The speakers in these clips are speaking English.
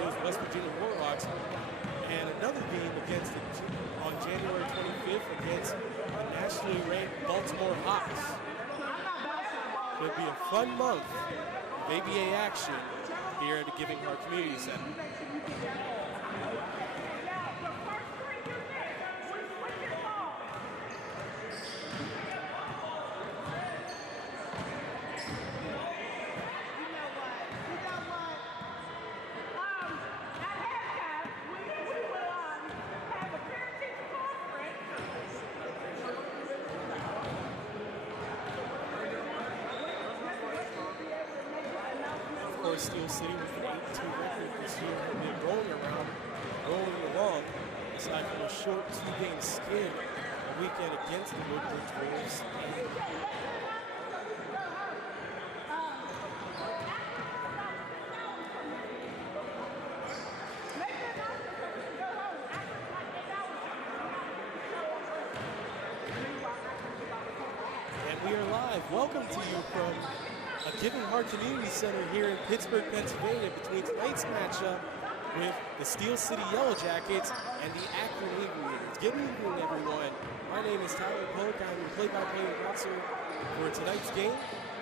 Hills West Virginia Warhawks, and another game on January 25th against the nationally ranked Baltimore Hawks. It'll be a fun month of ABA action here at the Giving Heart Community Center. Steel City with an 8-2 record this year have been rolling along, aside from a short 2-game skid a weekend against the Woodbridge Wolves. And we are live. Welcome to you from a Giving Heart Community Center here in Pittsburgh, Pennsylvania, between tonight's matchup with the Steel City Yellow Jackets and the Akron Aviators. Good evening, everyone. My name is Tyler Polk. I'm your play-by-play announcer for tonight's game.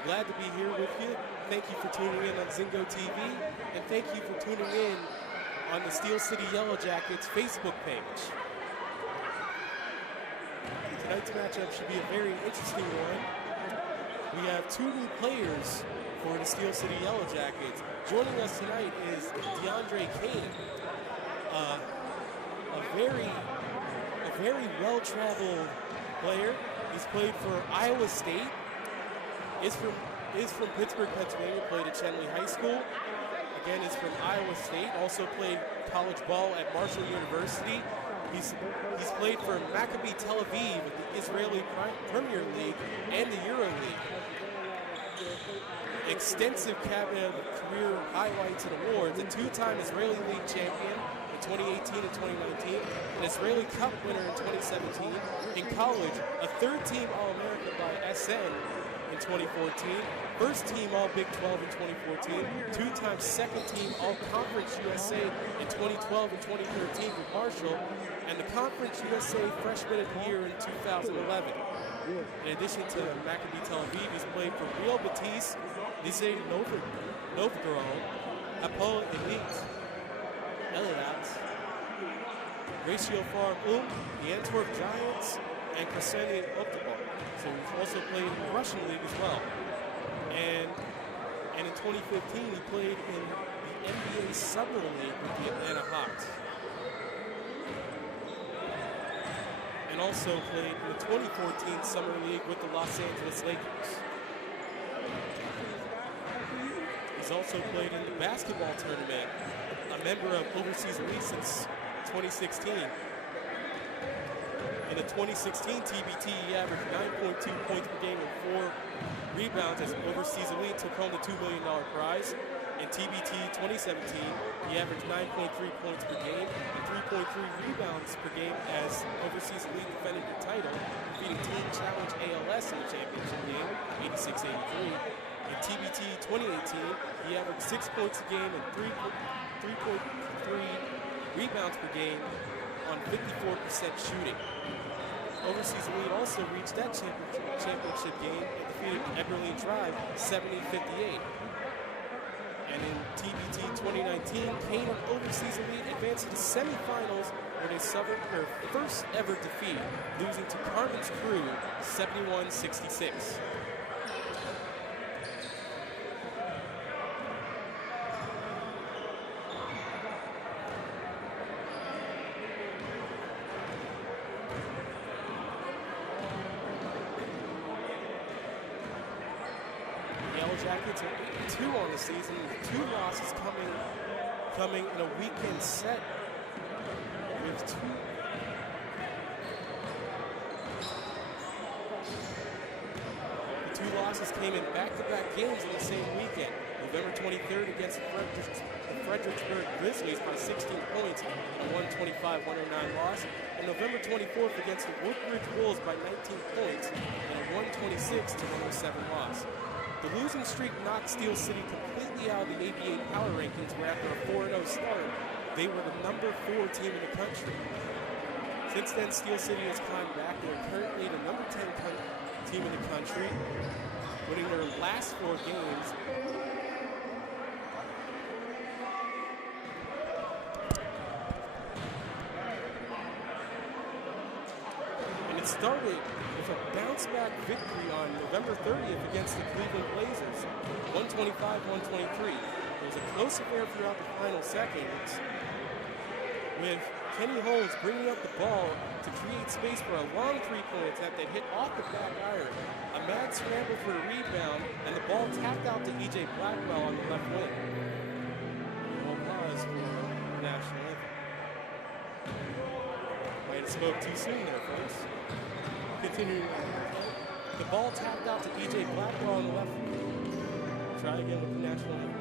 Glad to be here with you. Thank you for tuning in on Zingo TV, and thank you for tuning in on the Steel City Yellow Jackets Facebook page. Tonight's matchup should be a very interesting one. We have two new players for the Steel City Yellow Jackets. Joining us tonight is DeAndre Kane, a very well-traveled player. He's played for Iowa State. Is from Pittsburgh, Pennsylvania. Played at Chenley High School. Again, is from Iowa State. Also played college ball at Marshall University. He's played for Maccabi Tel Aviv with the Israeli Premier League and the Euro League. Extensive cabinet of career highlights and awards. A two-time Israeli League champion in 2018 and 2019. An Israeli Cup winner in 2017. In college, a third-team All-America by SN in 2014. First-team All-Big 12 in 2014. Two-time second-team All-Conference USA in 2012 and 2013 with Marshall. And the Conference USA Freshman of the Year in 2011. In addition to Maccabi Tel Aviv, he's played for Real Betis, Lycée Novgorod, Hapoel Elite, Eliat, Ratio Farm the Antwerp Giants, and Crescenti Optimal. So he's also played in the Russian League as well. And in 2015, he played in the NBA Summer League with the Atlanta Hawks. And also played in the 2014 Summer League with the Los Angeles Lakers. He's also played in the basketball tournament, a member of Overseas Elite since 2016. In the 2016 TBT, he averaged 9.2 points per game and 4 rebounds as Overseas Elite took home the $2 million prize. In TBT 2017, he averaged 9.3 points per game and 3.3 rebounds per game as Overseas Elite defended the title, defeating Team Challenge ALS in the championship game, 86-83. In TBT 2018, he averaged 6 points a game and 3.3 rebounds per game on 54% shooting. Overseas Elite also reached that championship game and defeated Eberlin Drive 70-58. And in TBT 2019, Kane and Overseas Elite advanced to the semifinals where they suffered their first ever defeat, losing to Carmen's Crew 71-66. Jackets are 8-2 on the season, with 2 losses coming in a weekend set with 2. The 2 losses came in back-to-back games in the same weekend. November 23rd against the Fredericksburg Grizzlies by 16 points, a 125-109 loss, and November 24th against the Woodbridge Wolves by 19 points, and a 126-107 loss. The losing streak knocked Steel City completely out of the ABA power rankings, where after a 4-0 start, they were the number 4 team in the country. Since then, Steel City has climbed back. They're currently the number 10 team in the country, winning their last 4 games. And it started with a bounce-back victory on November 30th against the Cleveland Blazers, 125-123. It was a close affair throughout the final seconds, with Kenny Holmes bringing up the ball to create space for a long three-point attempt that hit off the back iron. A mad scramble for a rebound, and the ball tapped out to E.J. Blackwell on the left wing. We'll pause for the national anthem. Might have spoke too soon there, folks. Continuing. The ball tapped out to E.J. Blackwell on the left wing. Try again with the national anthem.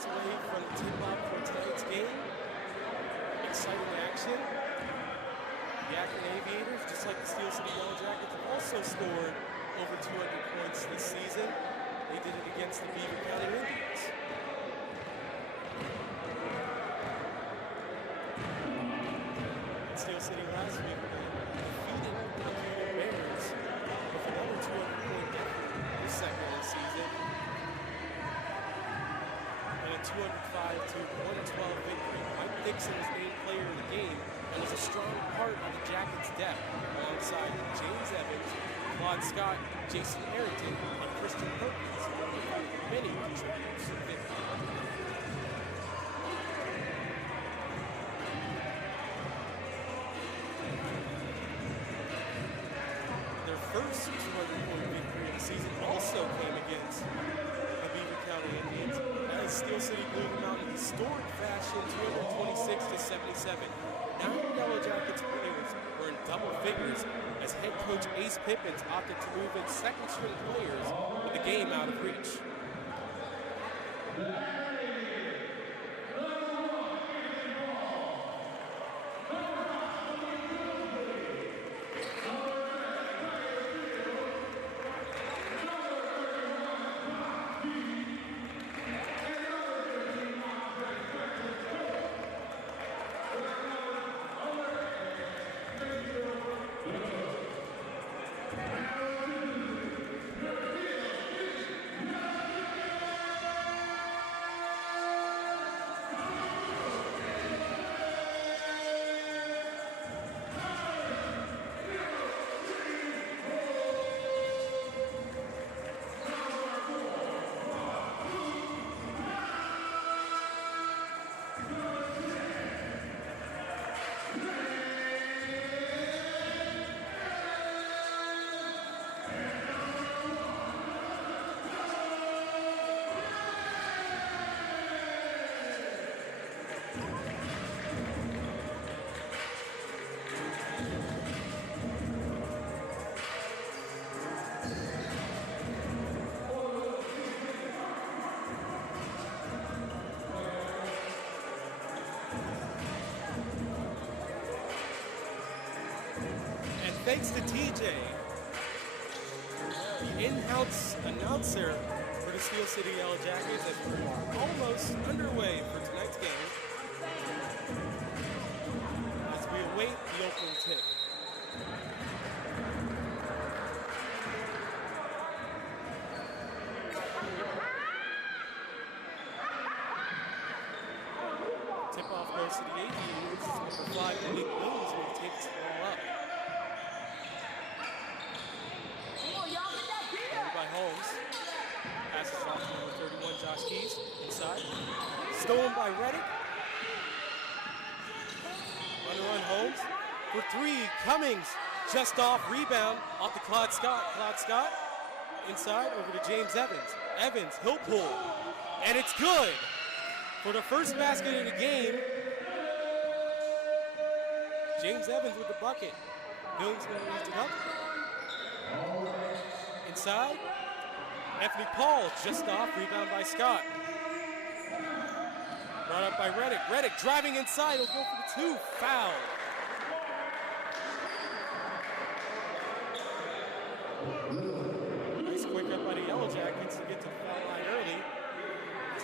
Away from the tip-off for tonight's game. Exciting action. The Akron Aviators, just like the Steel City Yellow Jackets, have also scored over 200 points this season. They did it against the Beaver County Indians. Steel City last week defeated the Bears with another 200-point effort, the second of the season. 205-112 victory. Mike Dixon was named player of the game and was a strong part of the Jackets' depth, alongside James Evans, Claude Scott, Jason Arrington, and Christian Perkins, many contributors to the victory. Their first 200-point victory of the season also came against the Beaver County Indians, as Steel City blew them out in historic fashion, 226-77. Now Yellow Jackets players were in double figures as head coach Ace Pippins opted to move in second-string players with the game out of reach. Thanks to TJ in-house announcer for the Steel City Yellow Jackets as we're almost underway for tonight's game as we await the opening tip. Tip-off goes to the Aviators. Number 5, Malik Williams will take this ball up. By Holmes. Passes off to number 31, Josh Keys. Inside. Stolen by Reddick. Underrun Holmes. For 3, Cummings. Just off. Rebound off the Claude Scott. Claude Scott. Inside over to James Evans. Evans, he'll pull. And it's good. For the first basket of the game, James Evans with the bucket. Billings going to lift it up. Inside, Anthony Paul just off, rebound by Scott. Brought up by Reddick. Reddick driving inside, he'll go for the 2, foul. Nice quick up by the Yellow Jackets to get to the foul line early.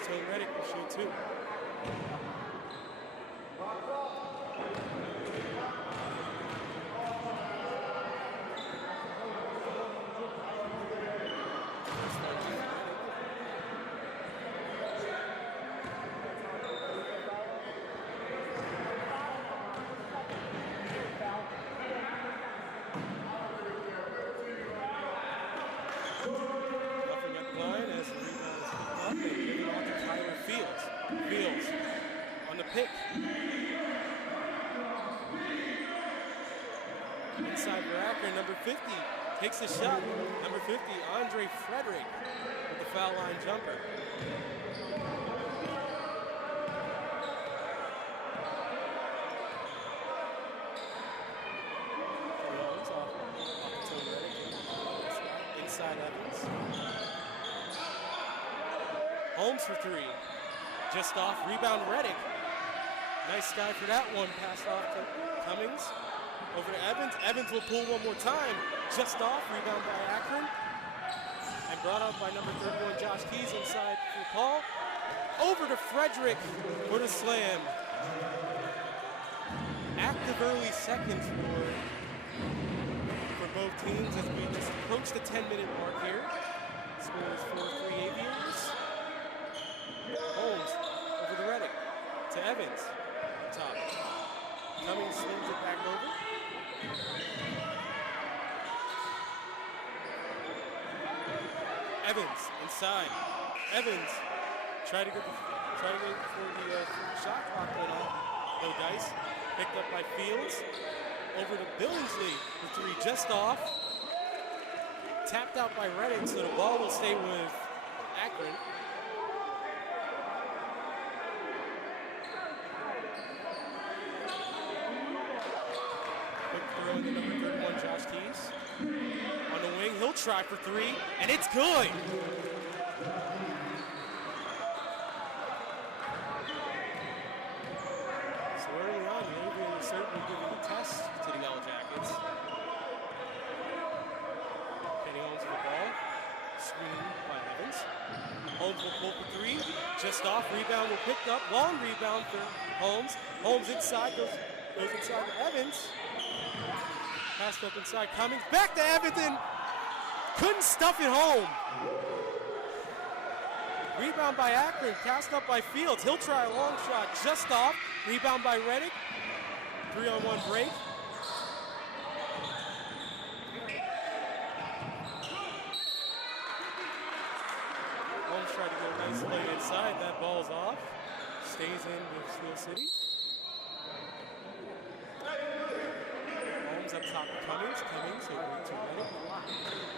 Tony Reddick will shoot 2. Fields on the pick. Inside for Akron, number 50 takes a shot. Number 50, Andre Frederick with the foul line jumper. Inside Evans. Holmes for 3. Just off, rebound Reddick. Nice guy for that one. Passed off to Cummings. Over to Evans. Evans will pull one more time. Just off, rebound by Akron. And brought up by number 31, Josh Keys, inside for Paul. Over to Frederick for the slam. Active early seconds for both teams as we just approach the 10-minute mark here. Score is 4-3 Aviators. Holmes over to Reddick, to Evans, top. Cummings slings it back over. Evans inside. Evans try to get before the shot clock went off. No dice. Picked up by Fields. Over to Billingsley for 3, just off. Tapped out by Reddick, so the ball will stay with Akron. The number 31, Josh Keys. On the wing, he'll try for 3, and it's good. So early on, the Aviators certainly giving a test to the Yellow Jackets. Kenny Holmes with the ball. Screen by Evans. Holmes will pull for 3. Just off, rebound will pick up. Long rebound for Holmes. Holmes inside, goes inside to Evans. Passed up inside, Cummings, back to Evans, couldn't stuff it home. Rebound by Akron, cast up by Fields. He'll try a long shot, just off. Rebound by Reddick. 3-on-1 break. Holmes tried to get a nice play inside. That ball's off. Stays in with Steel City. Up top of Cummings. Cummings over to Reddick.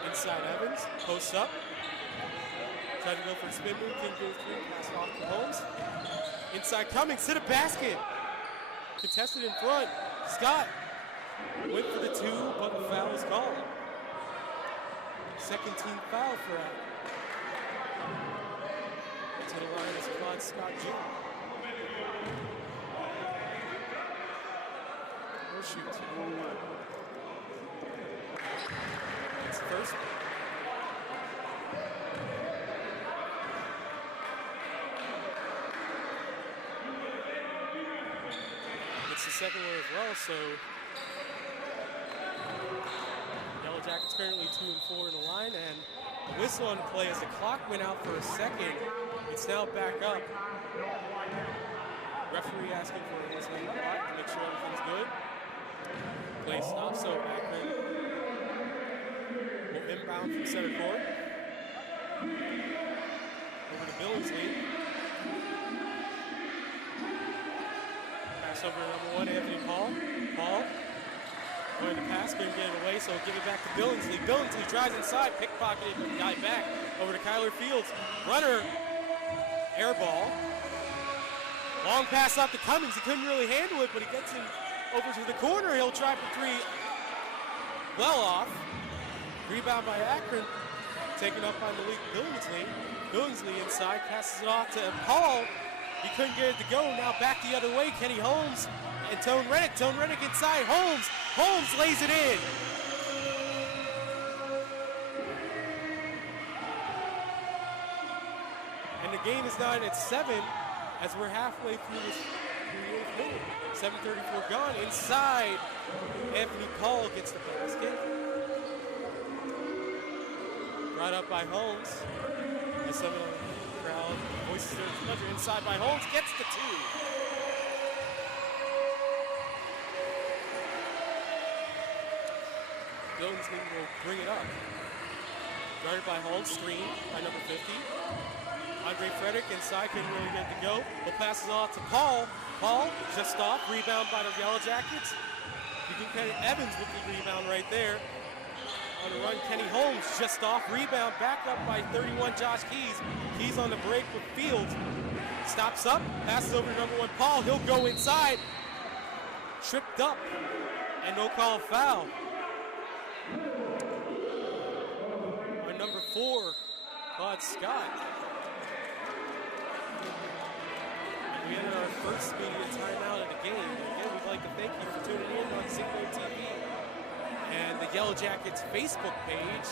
Inside Evans. Posts up. Tried to go for a spin move. Couldn't go through. Pass off to Holmes. Inside Cummings. To the basket. Contested in front. Scott went for the 2, but the foul is called. Second team foul for Akron. To the line is Claude Scott Jr. We'll shoot. It's first. second one as well, so Yellow Jackets currently 2 and 4 in the line, and a whistle on play as the clock went out for a second. It's now back up. Referee asking for a whistle on the clock to make sure everything's good. Play stops, so Akron will inbound from center court. Over to Billingsley. Pass over to number 1, Anthony Paul. Paul going to pass, couldn't get it away, so give it back to Billingsley. Billingsley drives inside, pickpocketed, but got it back. Over to Kyler Fields. Runner, air ball. Long pass off to Cummings. He couldn't really handle it, but he gets him over to the corner. He'll try for 3. Well off. Rebound by Akron. Taken up by Malik Billingsley. Billingsley inside, passes it off to Paul. He couldn't get it to go. Now back the other way. Kenny Holmes and Tone Reddick. Tone Reddick inside. Holmes. Holmes lays it in. And the game is now at 7 as we're halfway through this 8th minute. 7:34 gone. Inside, Anthony Paul gets the basket. Brought up by Holmes. As some of the crowd voices their pleasure. Inside by Holmes, gets the 2. Billingsley will bring it up. Guarded by Holmes, screen by number 50. Andre Frederick inside, couldn't really get it to go. He'll pass it off to Paul. Paul just off, rebound by the Yellow Jackets. You can credit Evans with the rebound right there. On the run, Kenny Holmes just off, rebound back up by 31, Josh Keys. Keys on the break with Fields. Stops up, passes over to number 1, Paul. He'll go inside. Tripped up, and no call foul. Our number 4, Claude Scott. We enter our first media timeout of the game. Again, we'd like to thank you for tuning in on Zingo TV and the Yellow Jackets Facebook page.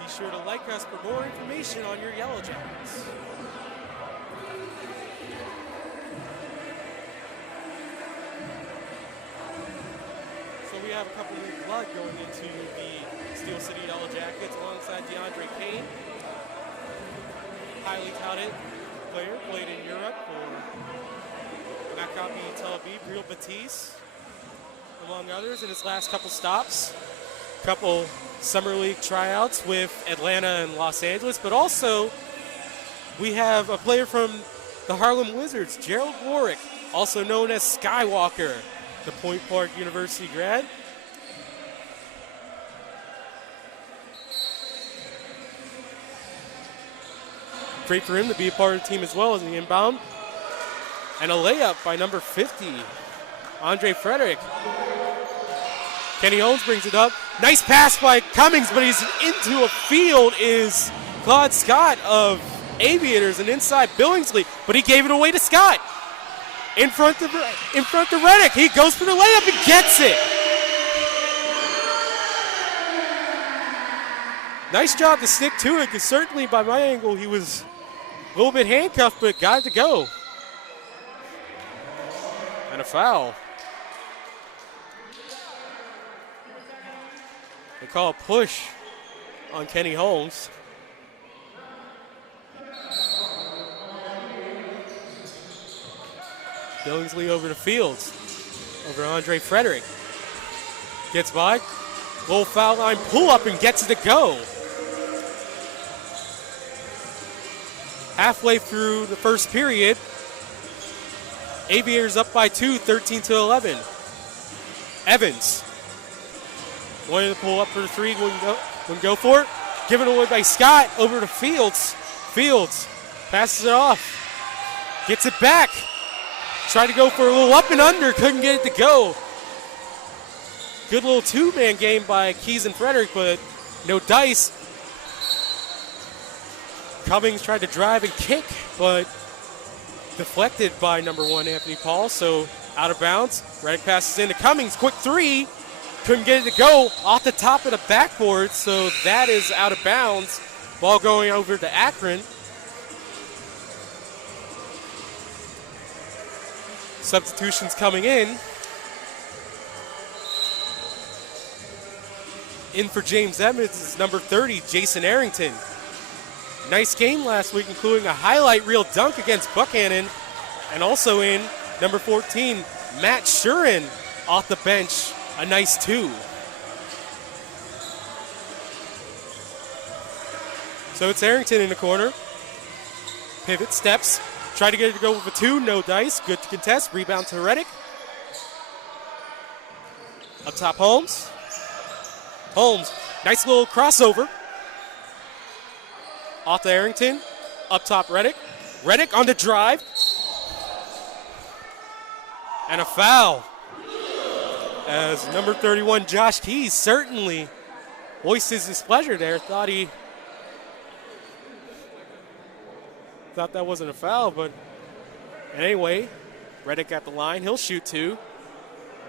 Be sure to like us for more information on your Yellow Jackets. So we have a couple of blood going into the Steel City Yellow Jackets alongside DeAndre Kane. Highly touted player, played in Europe for Maccabi Tel Aviv, Real Betis, among others, in his last couple stops. Couple Summer League tryouts with Atlanta and Los Angeles, but also we have a player from the Harlem Wizards, Gerald Warwick, also known as Skywalker, the Point Park University grad. Great for him to be a part of the team as well as the inbound. And a layup by number 50, Andre Frederick. Kenny Holmes brings it up. Nice pass by Cummings, but he's into a field is Claude Scott of Aviators and inside Billingsley, but he gave it away to Scott. In front of Reddick. He goes for the layup and gets it. Nice job to stick to it, because certainly by my angle he was a little bit handcuffed, but got it to go. And a foul. They call a push on Kenny Holmes. Billingsley over to Fields. Over to Andre Frederick. Gets by. Little foul line pull up and gets it to go. Halfway through the first period, Aviators up by 2, 13-11. Evans wanted to pull up for the 3, wouldn't go for it. Given away by Scott, over to Fields. Fields passes it off, gets it back. Tried to go for a little up and under, couldn't get it to go. Good little two-man game by Keys and Frederick, but no dice. Cummings tried to drive and kick, but deflected by number 1, Anthony Paul, so out of bounds. Reddick passes into Cummings, quick 3. Couldn't get it to go off the top of the backboard, so that is out of bounds. Ball going over to Akron. Substitutions coming in. In for James Edmonds is number 30, Jason Arrington. Nice game last week, including a highlight reel dunk against Buchanan. And also in, number 14, Matt Shurin off the bench, a nice 2. So it's Arrington in the corner. Pivot, steps, try to get it to go with a 2, no dice, good to contest, rebound to Reddick. Up top, Holmes. Holmes, nice little crossover. Off to Arrington, up top Reddick. Reddick on the drive. And a foul. As number 31, Josh Keys, certainly voiced his displeasure there. Thought that wasn't a foul, but anyway, Reddick at the line. He'll shoot 2.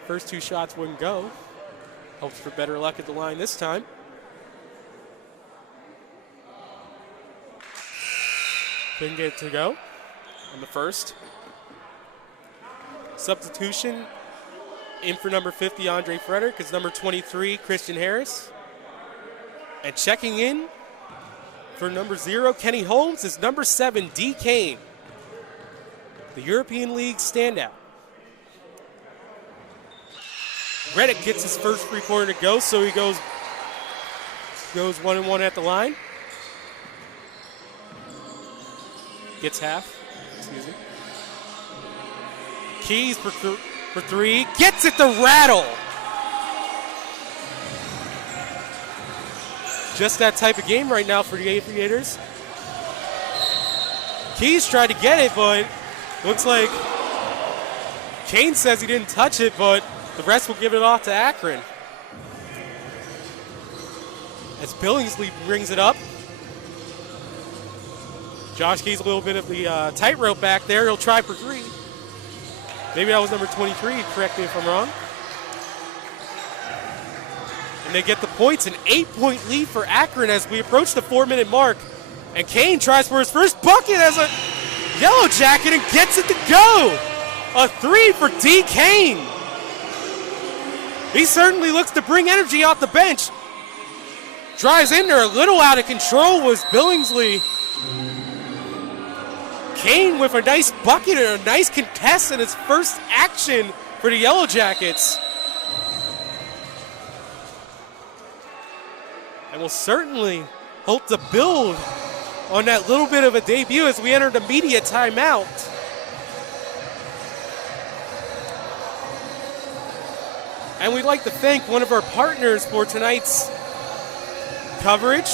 First 2 shots wouldn't go. Hopes for better luck at the line this time. Couldn't get it to go on the first. Substitution in for number 50, Andre Frederick, is number 23, Christian Harris. And checking in for number 0, Kenny Holmes, is number 7, D. Kane, the European League standout. Reddick gets his first three-pointer to go, so he goes 1-1 at the line. Gets half. Excuse me. Keys for 3. Gets it to rattle. Just that type of game right now for the Aviators. Keys tried to get it, but looks like Kane says he didn't touch it, but the rest will give it off to Akron. As Billingsley brings it up. Josh Keys a little bit of the tightrope back there. He'll try for 3. Maybe that was number 23. Correct me if I'm wrong. And they get the points. An 8-point lead for Akron as we approach the 4-minute mark. And Kane tries for his first bucket as a Yellow Jacket and gets it to go. A 3 for D. Kane. He certainly looks to bring energy off the bench. Drives in there, a little out of control was Billingsley. Kane with a nice bucket and a nice contest in his first action for the Yellow Jackets. And we'll certainly hope to build on that little bit of a debut as we enter the media timeout. And we'd like to thank one of our partners for tonight's coverage,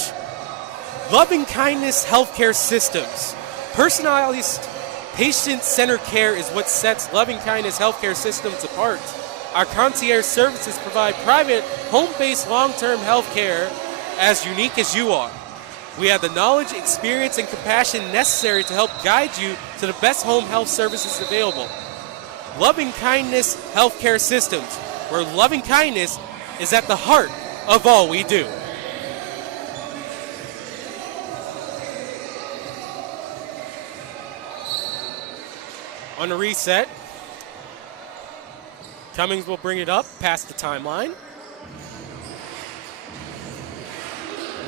Loving Kindness Healthcare Systems. Personalized patient-centered care is what sets Loving Kindness Healthcare Systems apart. Our concierge services provide private, home-based long-term health care as unique as you are. We have the knowledge, experience, and compassion necessary to help guide you to the best home health services available. Loving Kindness Healthcare Systems, where loving kindness is at the heart of all we do. On the reset, Cummings will bring it up past the timeline.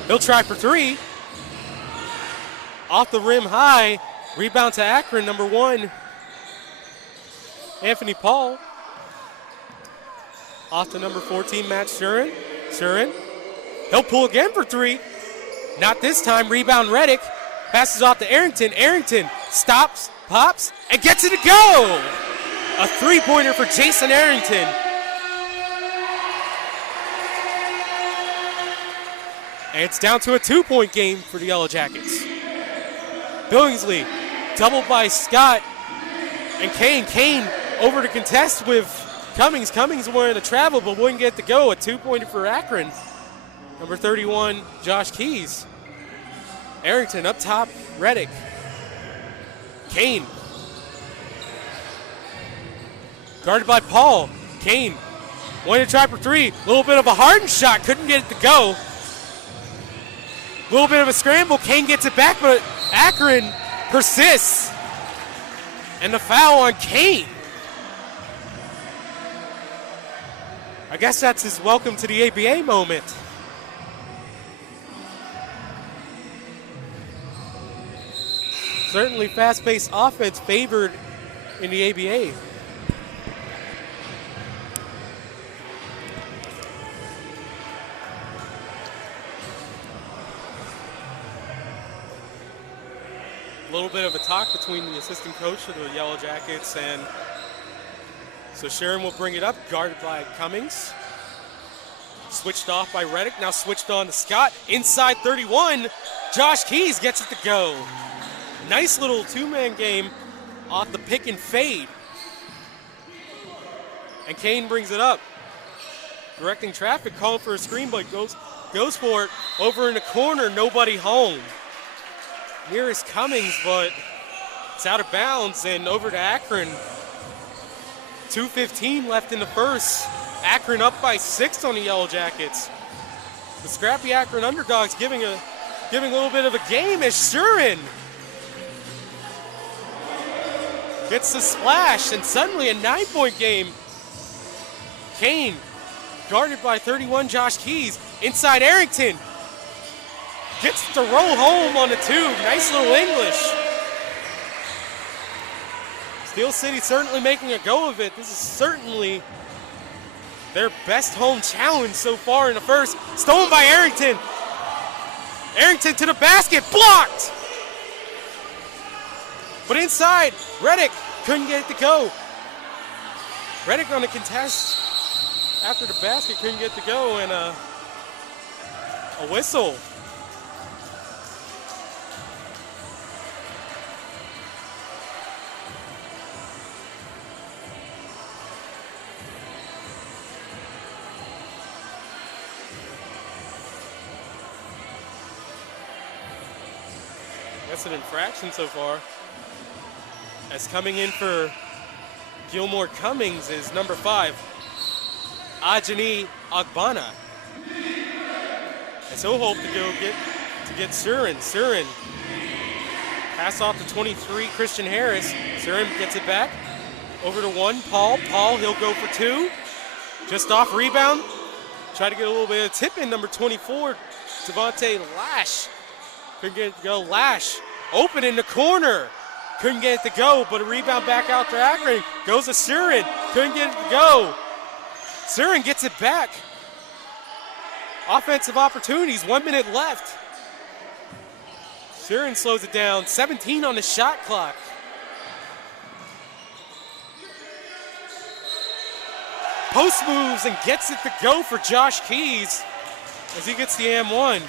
He'll try for 3. Off the rim high. Rebound to Akron, number 1, Anthony Paul. Off to number 14, Matt Shurin. Shurin. He'll pull again for 3. Not this time. Rebound Reddick. Passes off to Arrington. Arrington stops, pops, and gets it to go. A 3-pointer for Jason Arrington. And it's down to a 2-point game for the Yellow Jackets. Billingsley doubled by Scott and Kane. Kane over to contest with Cummings. Cummings wanted to travel but wouldn't get to go. A 2-pointer for Akron. Number 31, Josh Keys. Arrington up top, Reddick. Kane. Guarded by Paul. Kane wanted to try for 3. A little bit of a hardened shot. Couldn't get it to go. A little bit of a scramble. Kane gets it back, but Akron persists. And the foul on Kane. I guess that's his welcome to the ABA moment. Certainly fast-paced offense favored in the ABA. A little bit of a talk between the assistant coach of the Yellow Jackets, and so Sharon will bring it up, guarded by Cummings. Switched off by Reddick, now switched on to Scott. Inside 31, Josh Keys gets it to go. Nice little two-man game off the pick and fade. And Kane brings it up. Directing traffic, calling for a screen, but goes for it. Over in the corner, nobody home. Nearest Cummings, but it's out of bounds and over to Akron. 2:15 left in the first. Akron up by 6 on the Yellow Jackets. The scrappy Akron underdogs giving a little bit of a game as Shurin gets the splash, and suddenly a 9-point game. Kane, guarded by 31 Josh Keys. Inside Arrington. Gets to roll home on the tube. Nice little English. Steel City certainly making a go of it. This is certainly their best home challenge so far in the first. Stolen by Arrington. Arrington to the basket, blocked. But inside, Reddick couldn't get it to go. Reddick on the contest after the basket, couldn't get it to go, and a whistle. That's an infraction so far. As coming in for Gilmore Cummings is number 5, Ajani Agbana. As he'll hope to get Surin. Surin pass off to 23, Christian Harris. Surin gets it back. Over to 1, Paul. Paul, he'll go for 2. Just off rebound. Try to get a little bit of tip in, number 24, Devontae Lash. Couldn't get it to go. Lash open in the corner. Couldn't get it to go, but a rebound back out to Akron. Goes to Surin. Couldn't get it to go. Surin gets it back. Offensive opportunities, 1 minute left. Surin slows it down. 17 on the shot clock. Post moves and gets it to go for Josh Keys as he gets the M1.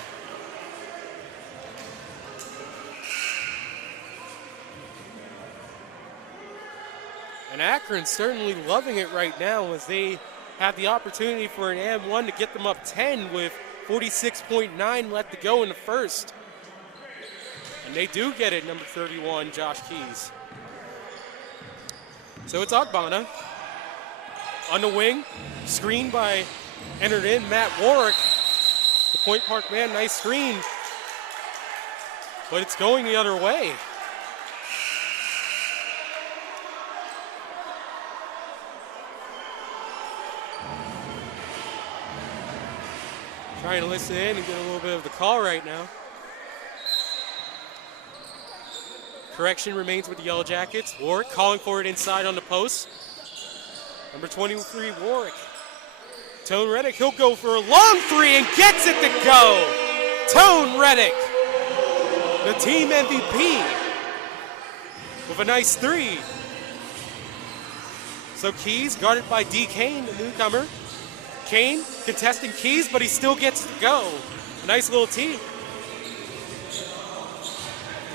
And Akron certainly loving it right now as they have the opportunity for an M1 to get them up 10 with 46.9 left to go in the first. And they do get it, number 31, Josh Keys. So it's Agbana on the wing, screened by, entered in, Matt Warwick. The Point Park man, nice screen, but it's going the other way. Trying to listen in and get a little bit of the call right now. Correction remains with the Yellow Jackets. Warwick calling for it inside on the post. Number 23, Warwick. Tone Reddick, he'll go for a long 3 and gets it to go. Tone Reddick, the team MVP, with a nice 3. So Keys guarded by D. Kane, the newcomer. Kane contesting Keys, but he still gets to go. A nice little tee.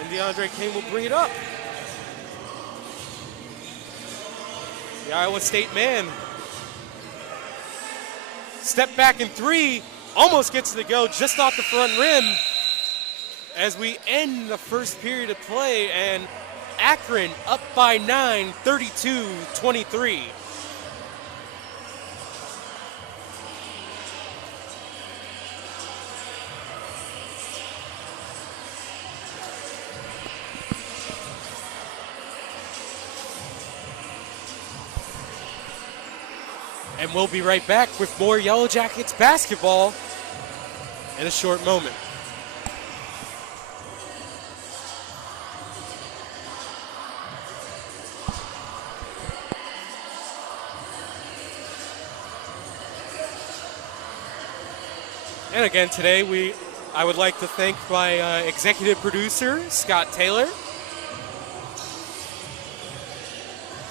And DeAndre Kane will bring it up. The Iowa State man. Step back in 3, almost gets to go just off the front rim as we end the first period of play, and Akron up by 9, 32-23. And we'll be right back with more Yellow Jackets basketball in a short moment. And again, today I would like to thank my executive producer, Scott Taylor.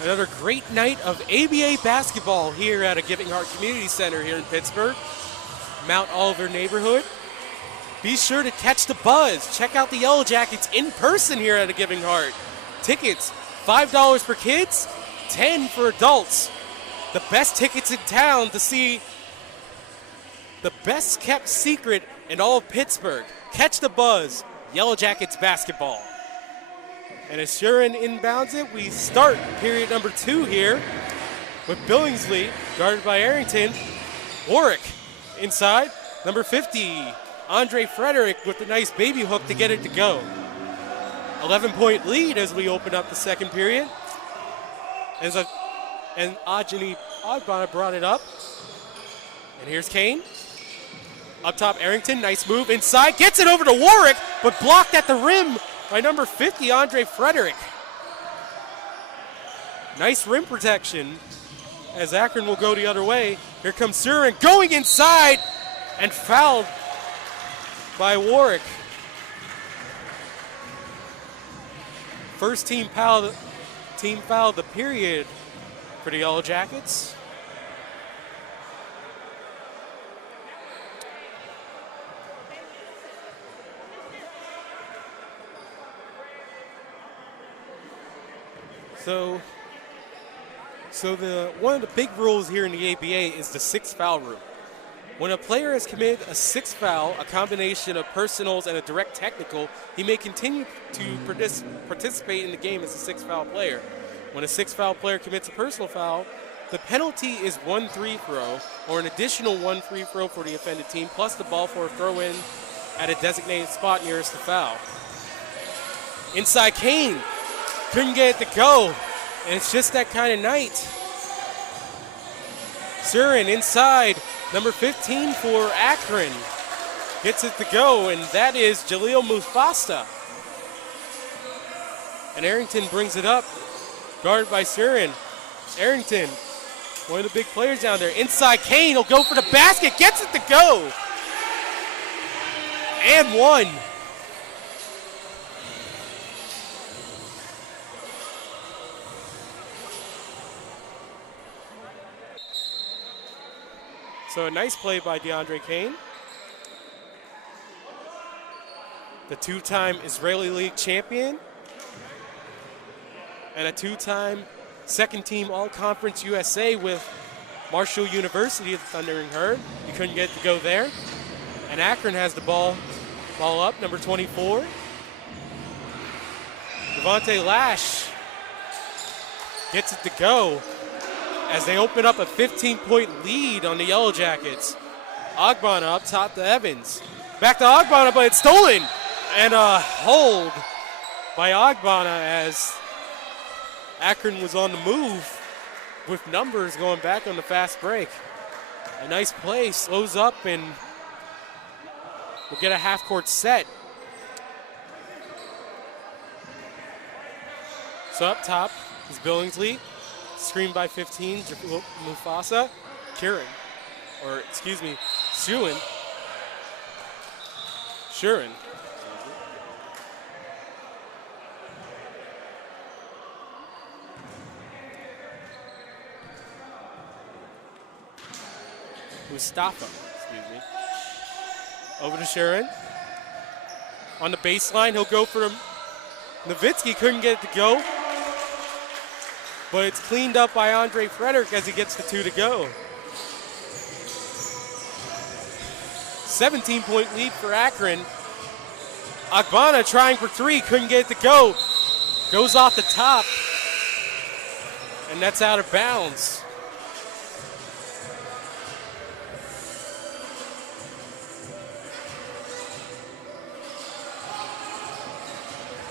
Another great night of ABA basketball here at a Giving Heart Community Center here in Pittsburgh, Mount Oliver neighborhood. Be sure to catch the buzz. Check out the Yellow Jackets in person here at a Giving Heart. Tickets, $5 for kids, $10 for adults. The best tickets in town to see the best kept secret in all of Pittsburgh. Catch the buzz, Yellow Jackets basketball. And as Shuren inbounds it, we start period number 2 here with Billingsley guarded by Arrington. Warwick inside, number 50, Andre Frederick with a nice baby hook to get it to go. 11-point lead as we open up the second period. And Ajani Ogbonna brought it up. And here's Kane. Up top, Arrington, nice move inside, gets it over to Warwick, but blocked at the rim by number 50, Andre Frederick. Nice rim protection as Akron will go the other way. Here comes Surin going inside and fouled by Warwick. First team foul of the period for the Yellow Jackets. So one of the big rules here in the ABA is the 6th foul rule. When a player has committed a 6th foul, a combination of personals and a direct technical, he may continue to participate in the game as a 6th foul player. When a 6th foul player commits a personal foul, the penalty is 1 free throw or an additional 1 free throw for the offended team, plus the ball for a throw-in at a designated spot nearest the foul. Inside Kane. Couldn't get it to go, and it's just that kind of night. Surin inside, number 15 for Akron. Gets it to go, and that is Jaleel Mufasa. And Arrington brings it up, guarded by Surin. Arrington, one of the big players down there. Inside Kane, he'll go for the basket, gets it to go. And one. So a nice play by DeAndre Kane. The 2-time Israeli League champion and a 2-time second-team All-Conference USA with Marshall University at the Thundering Herd. He couldn't get it to go there. And Akron has the ball up, number 24. Devontae Lash gets it to go as they open up a 15-point lead on the Yellow Jackets. Ogbonna up top to Evans. Back to Ogbonna, but it's stolen. And a hold by Ogbonna as Akron was on the move with numbers going back on the fast break. A nice play, slows up, and we'll get a half-court set. So up top is Billingsley. Screened by 15, Mufasa. Shurin. Mustafa, Over to Shurin. On the baseline, he'll go for Nowitzki, couldn't get it to go. But it's cleaned up by Andre Frederick as he gets the 2 to go. 17-point lead for Akron. Ogbonna trying for 3, couldn't get it to go. Goes off the top, and that's out of bounds.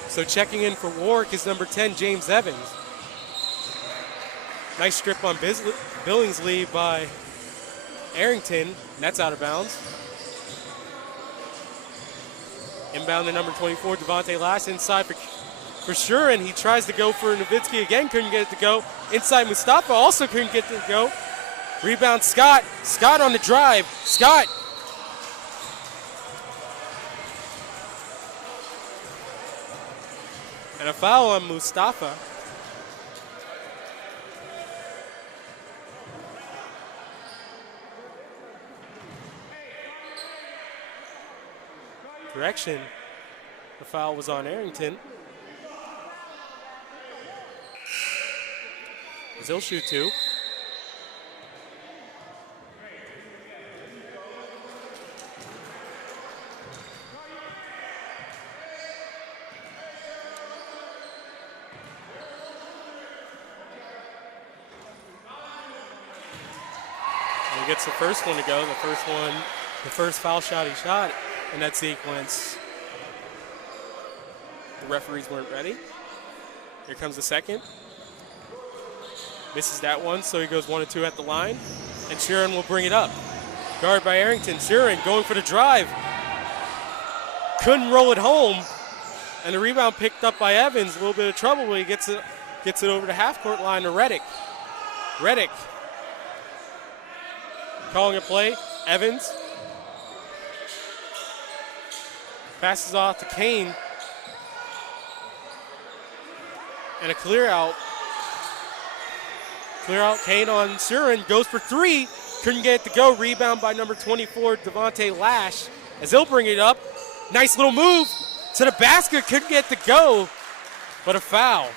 So checking in for Warwick is number 10, James Evans. Nice strip on Billingsley by Arrington, and that's out of bounds. Inbound to number 24, Devontae Lash inside for Shurin. He tries to go for Nowitzki again, couldn't get it to go. Inside Mustafa also couldn't get it to go. Rebound Scott. Scott on the drive. Scott And a foul on Mustafa. Correction. The foul was on Arrington. He'll shoot two. And he gets the first one to go. The first foul shot he shot in that sequence. The referees weren't ready. Here comes the second. Misses that one, so he goes 1 and 2 at the line. And Sheeran will bring it up. Guard by Arrington. Sheeran going for the drive. Couldn't roll it home. And the rebound picked up by Evans. A little bit of trouble, but he gets it over the half-court line to Reddick. Reddick calling a play. Evans passes off to Kane. And a clear out. Clear out, Kane on Sheeran, goes for three. Couldn't get it to go. Rebound by number 24, Devontae Lash. As they'll bring it up. Nice little move to the basket. Couldn't get it to go, but a foul.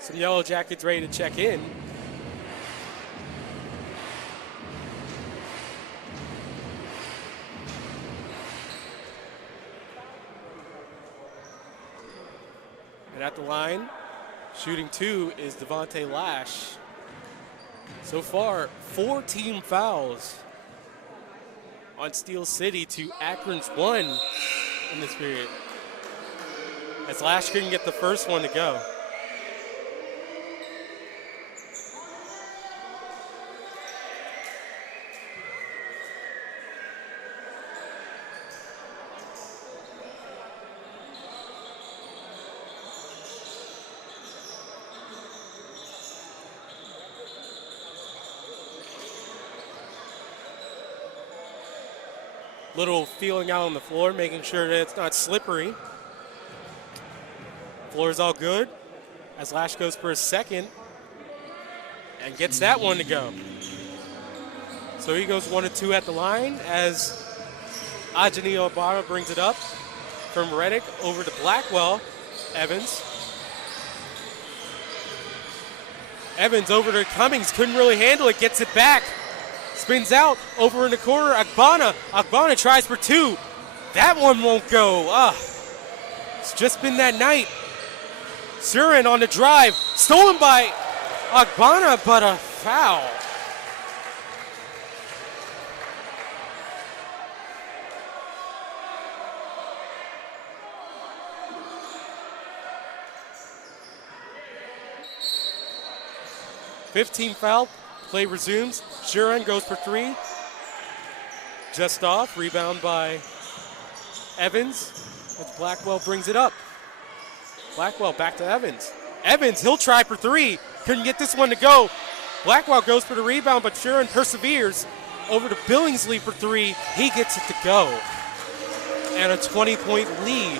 Some Yellow Jackets ready to check in. And at the line, shooting two is Devontae Lash. So far, 4 team fouls on Steel City to Akron's 1 in this period. As Lash couldn't get the first one to go. Little feeling out on the floor, making sure that it's not slippery. Floor is all good as Lash goes for a second and gets that one to go. So he goes 1 and 2 at the line as Ajani Obama brings it up from Reddick over to Blackwell. Evans. Evans over to Cummings, couldn't really handle it, gets it back. Spins out, over in the corner, Agbana. Agbana tries for two. That one won't go. It's just been that night. Surin on the drive, stolen by Agbana, but a foul. $15 foul. Play resumes. Sheeran goes for three. Just off. Rebound by Evans. As Blackwell brings it up. Blackwell back to Evans. Evans, he'll try for three. Couldn't get this one to go. Blackwell goes for the rebound, but Sheeran perseveres. Over to Billingsley for three. He gets it to go. And a 20-point lead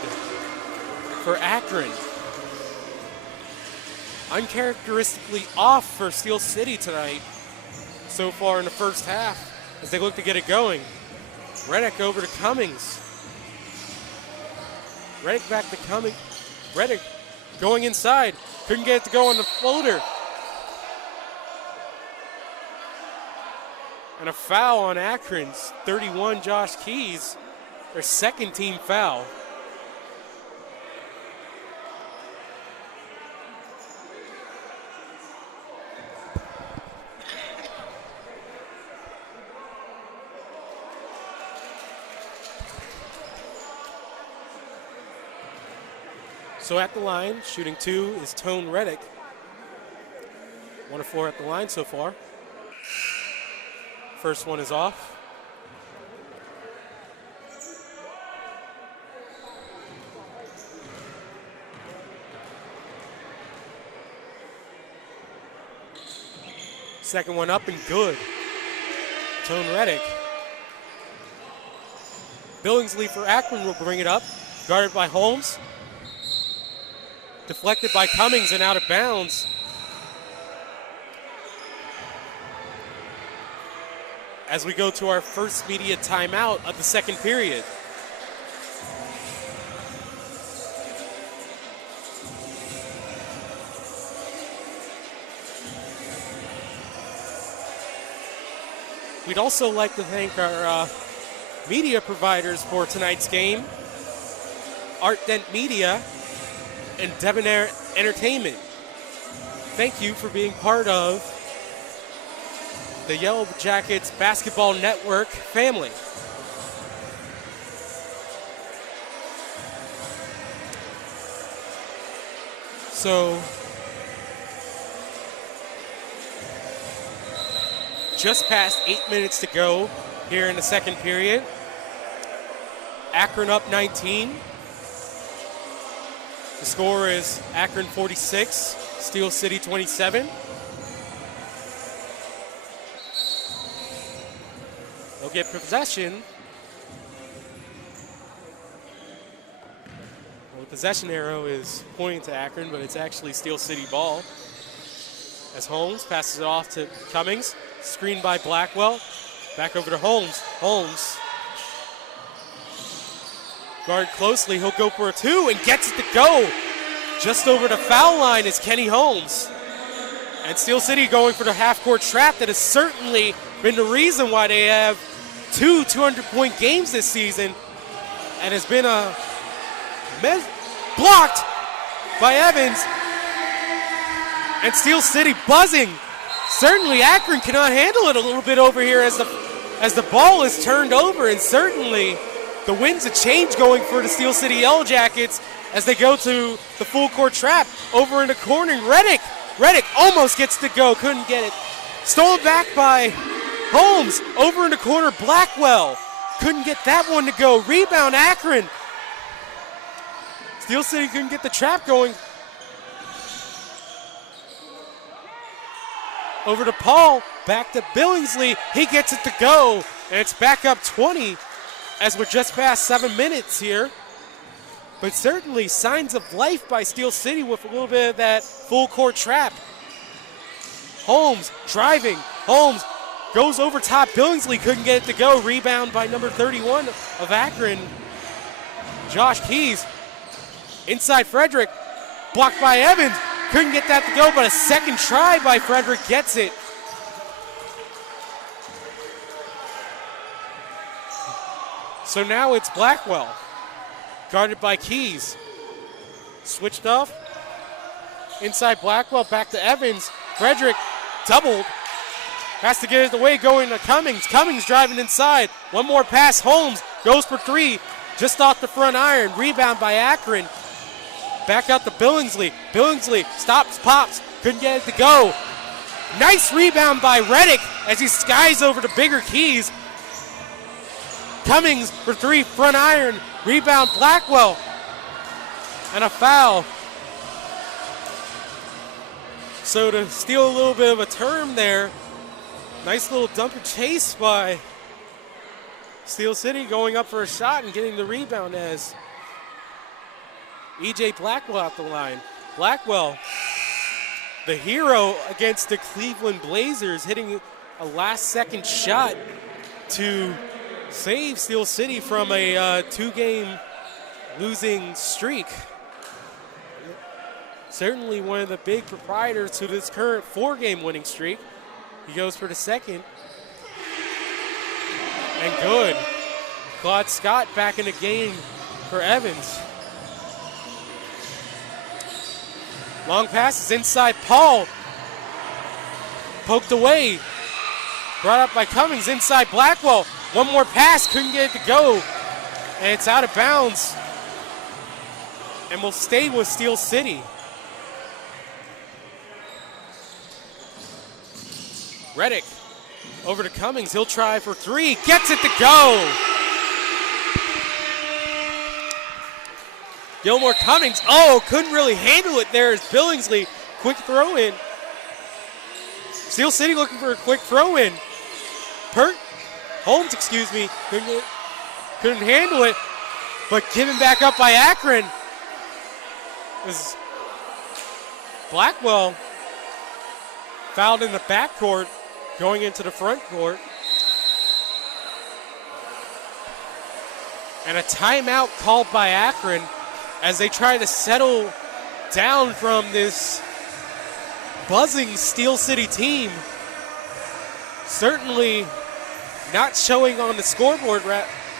for Akron. Uncharacteristically off for Steel City tonight so far in the first half as they look to get it going. Reddick over to Cummings. Reddick back to Cummings. Reddick going inside. Couldn't get it to go on the floater. And a foul on Akron's 31, Josh Keys. Their second team foul. So at the line, shooting two is Tone Reddick. 1 of 4 at the line so far. First one is off. Second one up and good. Tone Reddick. Billingsley for Akron will bring it up. Guarded by Holmes. Deflected by Cummings and out of bounds. As we go to our first media timeout of the second period. We'd also like to thank our media providers for tonight's game, Art Dent Media and Debonair Entertainment. Thank you for being part of the Yellow Jackets Basketball Network family. So, just past 8 minutes to go here in the second period. Akron up 19. The score is Akron 46, Steel City 27. They'll get possession. Well, the possession arrow is pointing to Akron, but it's actually Steel City ball. As Holmes passes it off to Cummings. Screened by Blackwell. Back over to Holmes. Holmes. Guard closely. He'll go for a two and gets it to go. Just over the foul line is Kenny Holmes. And Steel City going for the half-court trap that has certainly been the reason why they have two 200-point games this season and has been blocked by Evans. And Steel City buzzing. Certainly Akron cannot handle it a little bit over here as the ball is turned over, and certainly the wind's a change going for the Steel City Yellow Jackets as they go to the full court trap over in the corner. Reddick almost gets to go, couldn't get it. Stolen back by Holmes over in the corner. Blackwell couldn't get that one to go. Rebound Akron. Steel City couldn't get the trap going. Over to Paul, back to Billingsley. He gets it to go, and it's back up 20 as we're just past 7 minutes here. But certainly signs of life by Steel City with a little bit of that full court trap. Holmes driving. Holmes goes over top. Billingsley couldn't get it to go. Rebound by number 31 of Akron, Josh Keys. Inside Frederick, blocked by Evans. Couldn't get that to go, but a second try by Frederick gets it. So now it's Blackwell, guarded by Keys. Switched off. Inside Blackwell, back to Evans. Frederick doubled. Has to get it away, going to Cummings. Cummings driving inside. One more pass. Holmes goes for three. Just off the front iron. Rebound by Akron. Back out to Billingsley. Billingsley stops, pops. Couldn't get it to go. Nice rebound by Reddick as he skies over to bigger Keys. Cummings for three, front iron. Rebound Blackwell. And a foul. So to steal a little bit of a term there, nice little dump and chase by Steel City, going up for a shot and getting the rebound as E.J. Blackwell out the line. Blackwell, the hero against the Cleveland Blazers, hitting a last-second shot to save Steel City from a two-game losing streak. Certainly one of the big proprietors to this current four-game winning streak. He goes for the second. And good. Claude Scott back in the game for Evans. Long passes inside Paul. Poked away. Brought up by Cummings inside Blackwell. One more pass, couldn't get it to go. And it's out of bounds. And will stay with Steel City. Reddick over to Cummings. He'll try for three. Gets it to go. Gilmore Cummings. Oh, couldn't really handle it there as Billingsley. Quick throw in. Steel City looking for a quick throw-in. Holmes, couldn't handle it, but given back up by Akron. As Blackwell fouled in the backcourt, going into the front court. And a timeout called by Akron as they try to settle down from this buzzing Steel City team. Certainly not showing on the scoreboard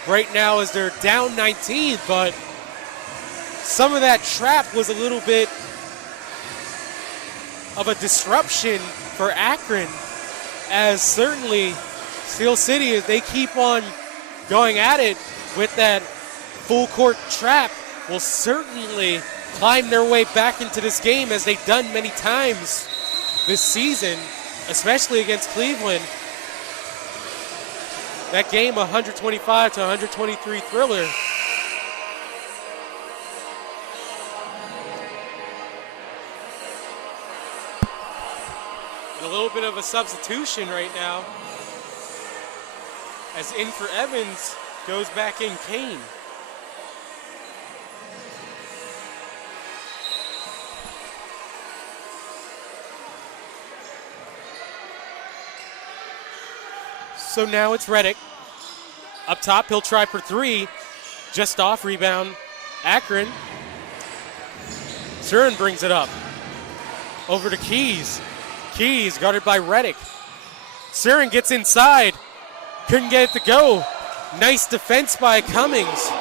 right now as they're down 19, but some of that trap was a little bit of a disruption for Akron, as certainly Steel City, as they keep on going at it with that full court trap, will certainly climb their way back into this game as they've done many times this season, especially against Cleveland. That game, 125 to 123 thriller. And a little bit of a substitution right now, as in for Evans goes back in Kane. So now it's Reddick. Up top, he'll try for three. Just off, rebound, Akron. Surin brings it up. Over to Keys. Keys guarded by Reddick. Surin gets inside. Couldn't get it to go. Nice defense by Cummings.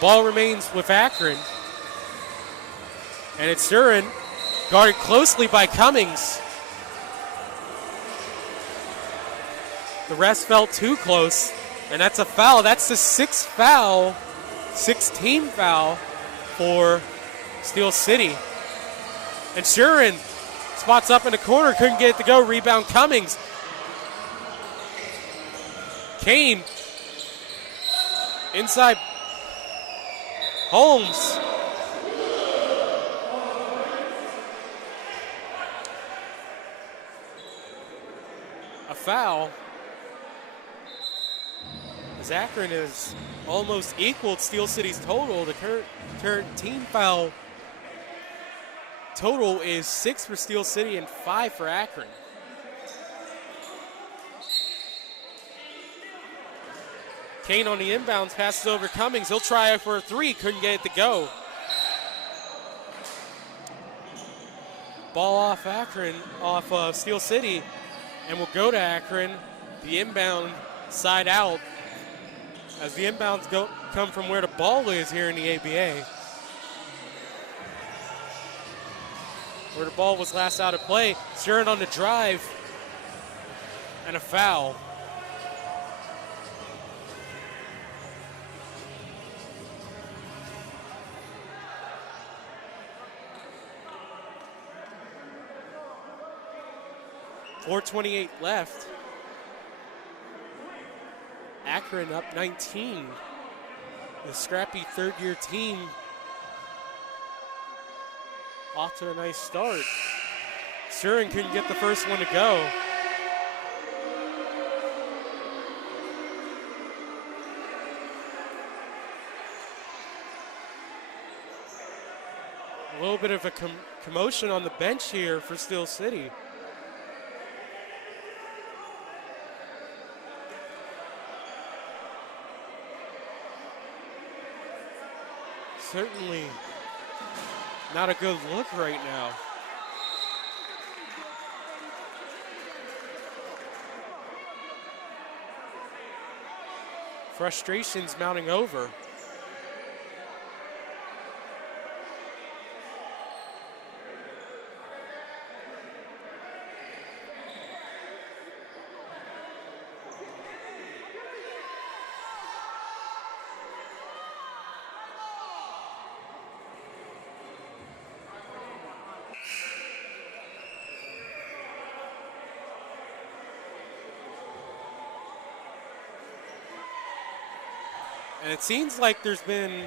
Ball remains with Akron. And it's Surin, guarded closely by Cummings. The rest felt too close, and that's a foul. That's the sixth foul, 16 foul for Steel City. And Surin spots up in the corner, couldn't get it to go. Rebound Cummings. Kane inside Holmes. A foul. As Akron has almost equaled Steel City's total. The current team foul total is 6 for Steel City and 5 for Akron. Kane on the inbounds, passes over Cummings. He'll try for a three, couldn't get it to go. Ball off Akron, off of Steel City, and will go to Akron. The inbound side out, as the inbounds come from where the ball is here in the ABA. Where the ball was last out of play. Surin on the drive, and a foul. .428 left. Akron up 19. The scrappy third-year team off to a nice start. Surin couldn't get the first one to go. A little bit of a commotion on the bench here for Steel City. Certainly not a good look right now. Frustration's mounting over. And it seems like there's been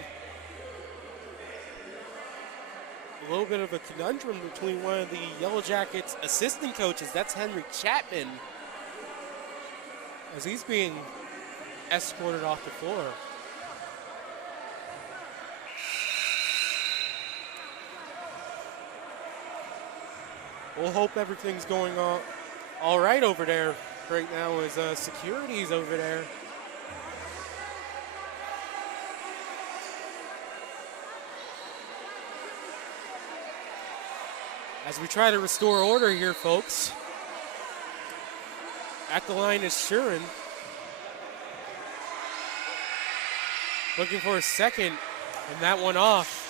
a little bit of a conundrum between one of the Yellow Jackets assistant coaches, that's Henry Chapman, as he's being escorted off the floor. We'll hope everything's going on all right over there right now as security's over there. As we try to restore order here, folks. At the line is Shuren. Looking for a second, and that one off.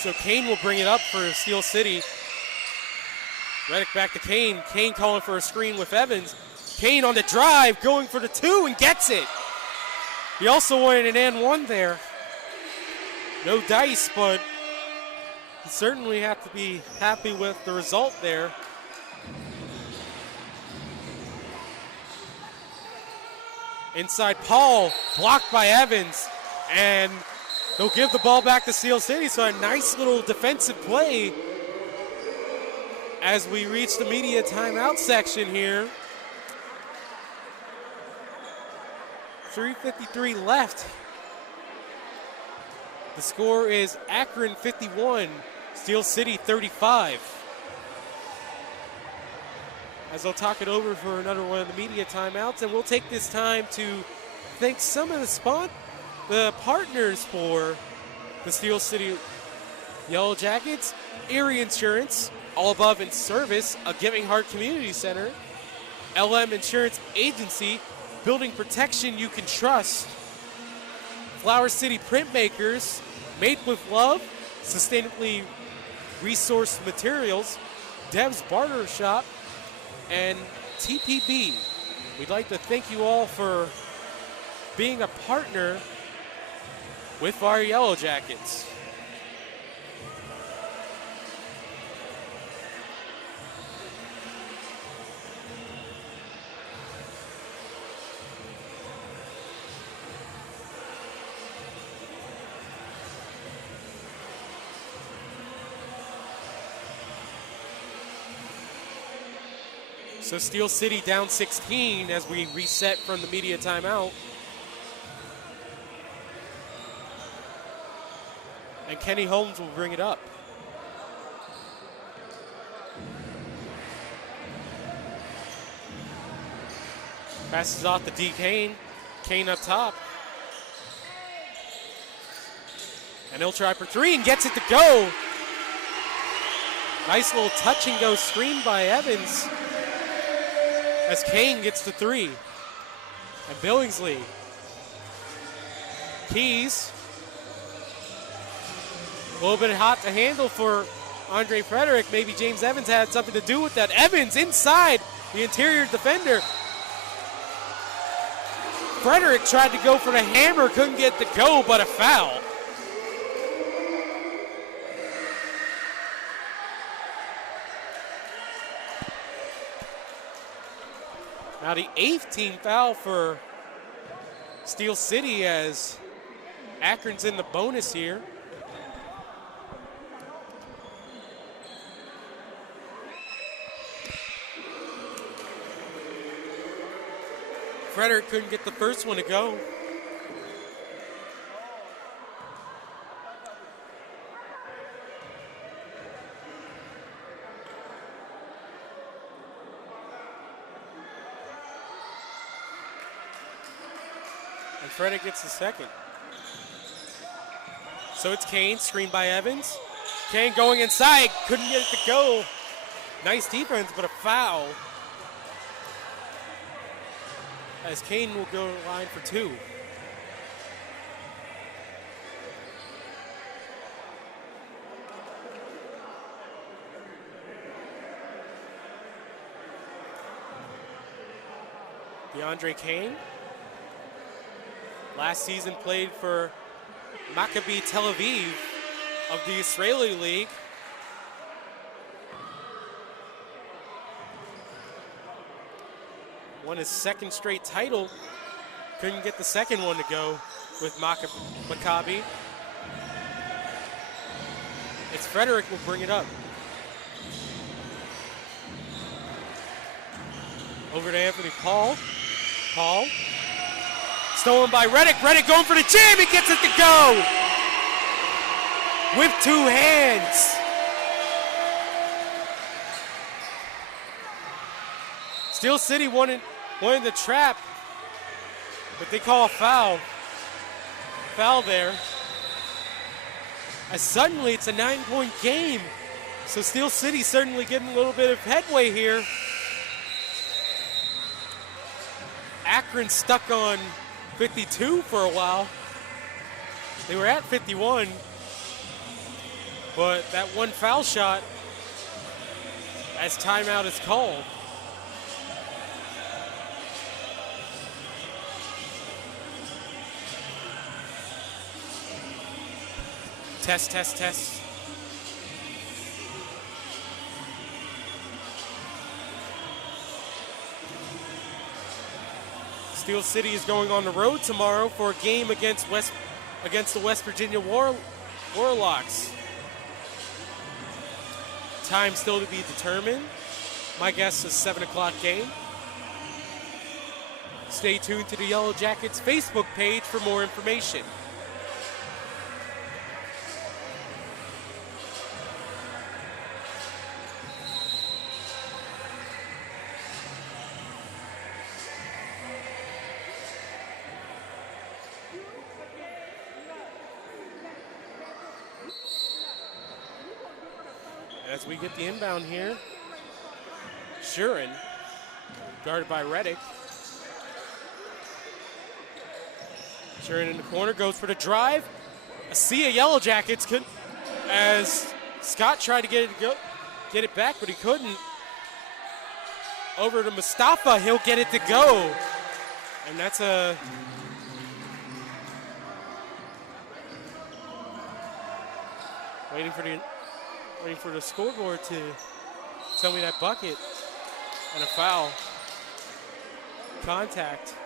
So Kane will bring it up for Steel City. Reddick back to Kane. Kane calling for a screen with Evans. Kane on the drive, going for the two and gets it. He also wanted an and one there. No dice, but you certainly have to be happy with the result there. Inside Paul, blocked by Evans, and they'll give the ball back to Steel City. So a nice little defensive play as we reach the media timeout section here. 3:53 left. The score is Akron 51, Steel City 35. As I'll talk it over for another one of the media timeouts, and we'll take this time to thank some of the partners for the Steel City Yellow Jackets: Erie Insurance, All Above in Service, a Giving Heart Community Center, LM Insurance Agency, building protection you can trust, Flower City Printmakers, made with love, sustainably resourced materials, Dev's Barber Shop, and TPB. We'd like to thank you all for being a partner with our Yellow Jackets. So Steel City down 16 as we reset from the media timeout. And Kenny Holmes will bring it up. Passes off to D. Kane. Kane up top. And he'll try for three and gets it to go. Nice little touch and go screen by Evans, as Kane gets the three. And Billingsley. Keys. A little bit hot to handle for Andre Frederick. Maybe James Evans had something to do with that. Evans inside the interior defender. Frederick tried to go for the hammer, couldn't get the go, but a foul. Now the 8th team foul for Steel City as Akron's in the bonus here. Frederick couldn't get the first one to go. And Frederick gets the second. So it's Kane, screened by Evans. Kane going inside, couldn't get it to go. Nice defense, but a foul. As Kane will go to the line for two. DeAndre Kane. Last season played for Maccabi Tel Aviv of the Israeli League. Won his second straight title Couldn't get the second one to go with Maccabi. It's Frederick will bring it up. Over to Anthony Paul. Paul. Stolen by Reddick. Reddick going for the jam. He gets it to go. With 2 hands. Steel City wanted the trap, but they call a foul. Foul there. As suddenly it's a 9-point game. So Steel City certainly getting a little bit of headway here. Akron stuck on 52 for a while. They were at 51, but that one foul shot as timeout is called. Test, test, test. Steel City is going on the road tomorrow for a game against the West Virginia Warlocks. Time still to be determined. My guess is 7 o'clock game. Stay tuned to the Yellow Jackets Facebook page for more information. As we get the inbound here, Shurin, guarded by Reddick. Shurin in the corner, goes for the drive. A sea of Yellow Jackets could, as Scott tried to get it back, but he couldn't. Over to Mustafa, he'll get it to go. And that's a waiting for the scoreboard to tell me that bucket and a foul. Contact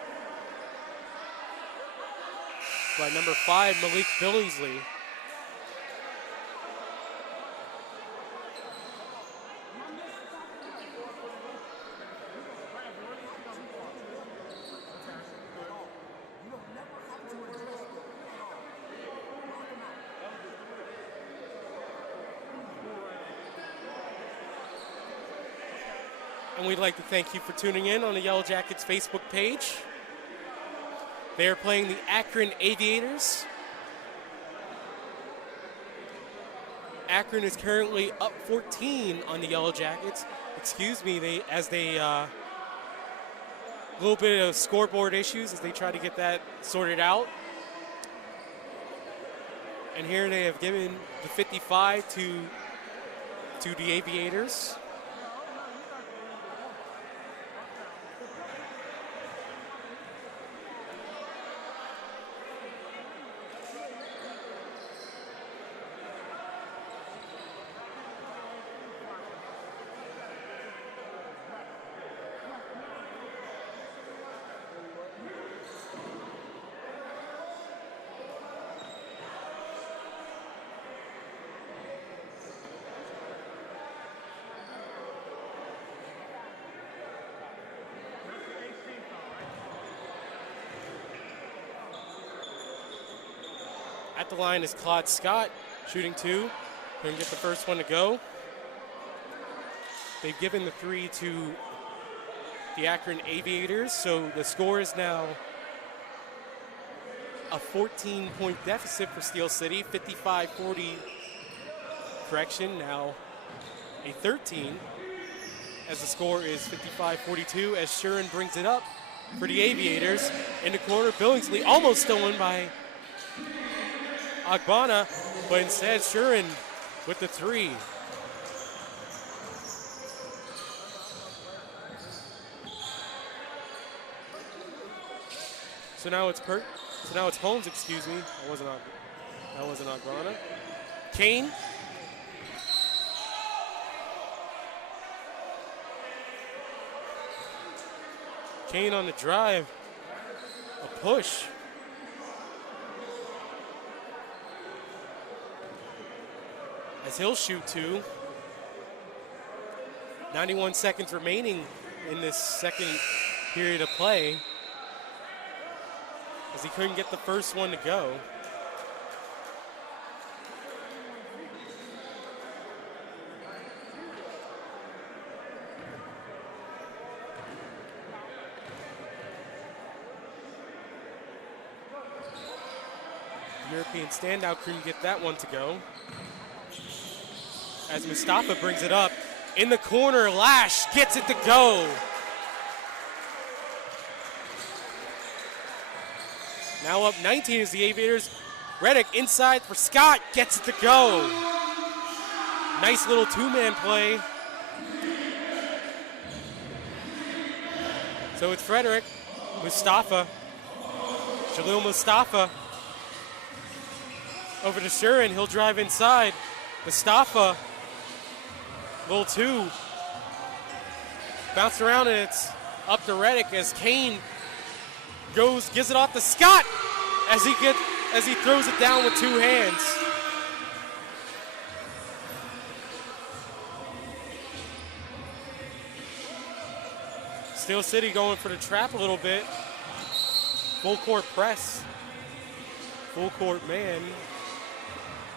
by number 5, Malik Billingsley. And we'd like to thank you for tuning in on the Yellow Jackets Facebook page. They are playing the Akron Aviators. Akron is currently up 14 on the Yellow Jackets. Excuse me, a little bit of scoreboard issues as they try to get that sorted out. And here they have given the 55 to the Aviators. At the line is Claude Scott, shooting 2. Couldn't get the first one to go. They've given the 3 to the Akron Aviators, so the score is now a 14-point deficit for Steel City, 55-40. Correction, now a 13, as the score is 55-42, as Shurin brings it up for the Aviators. In the corner, Billingsley almost stolen by Agbana, but instead Shurin with the 3. So now it's Holmes, excuse me. That wasn't Agbana. Kane. Kane on the drive. A push. As he'll shoot two. 91 seconds remaining in this second period of play, as he couldn't get the first one to go. European standout couldn't get that one to go. As Mustafa brings it up in the corner, Lash gets it to go. Now up 19 is the Aviators. Reddick inside for Scott, gets it to go. Nice little two-man play. So it's Frederick, Mustafa, Jalil Mustafa. Over to Shurin, he'll drive inside. Mustafa, little two. Bounced around and it's up to Reddick as Kane gives it off to Scott as he throws it down with two hands. Steel City going for the trap a little bit. Full court press. Full court man.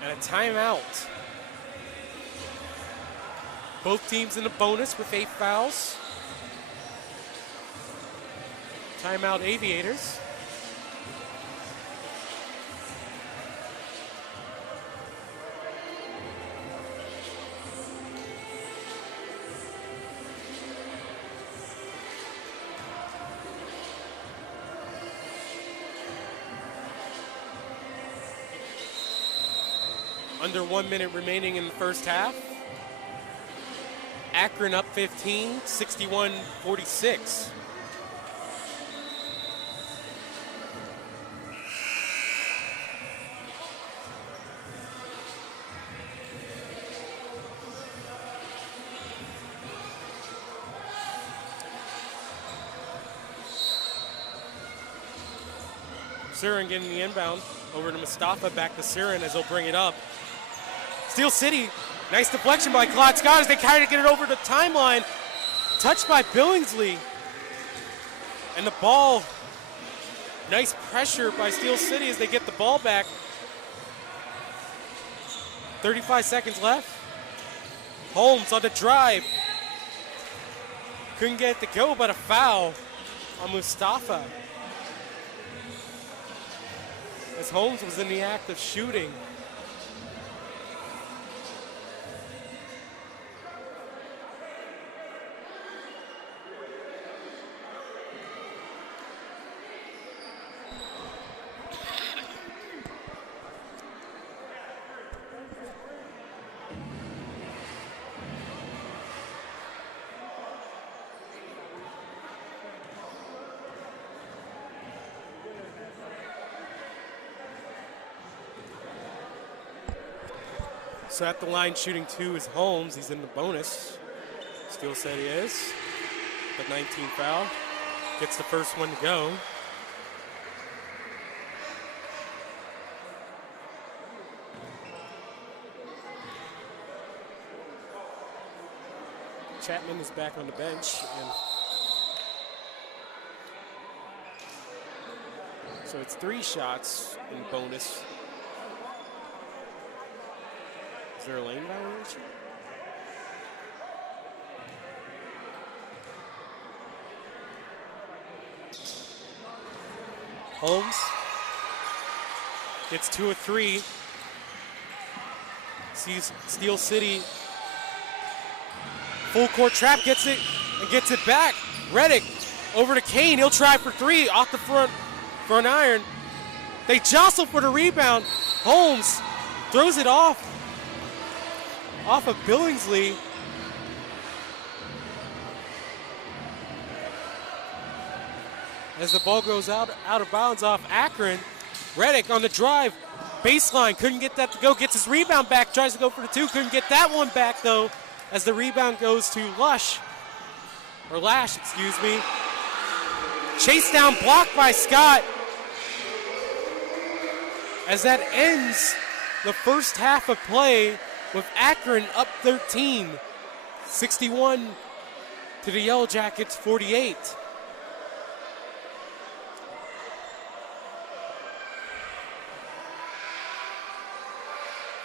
And a timeout. Both teams in the bonus with 8 fouls. Timeout Aviators. Under 1 minute remaining in the first half. Akron up 15, 61-46. Siren getting the inbound over to Mustafa, back to Siren as he'll bring it up. Steel City, nice deflection by Clyde Scott as they try to get it over the timeline. Touched by Billingsley. And the ball, nice pressure by Steel City as they get the ball back. 35 seconds left. Holmes on the drive. Couldn't get it to go, but a foul on Mustafa. As Holmes was in the act of shooting. So at the line shooting two is Holmes. He's in the bonus. Steel said he is. The 19 foul. Gets the first one to go. Chapman is back on the bench. And so it's 3 shots in bonus. Is there a lane violation? Holmes gets 2 of 3. Sees Steel City. Full court trap, gets it and gets it back. Reddick over to Kane. He'll try for 3 off the front iron. They jostle for the rebound. Holmes throws it off of Billingsley. As the ball goes out of bounds off Akron. Reddick on the drive, baseline, couldn't get that to go, gets his rebound back, tries to go for the 2, couldn't get that one back though, as the rebound goes to Lash, excuse me. Chase down, blocked by Scott, as that ends the first half of play with Akron up 13, 61 to the Yellow Jackets 48.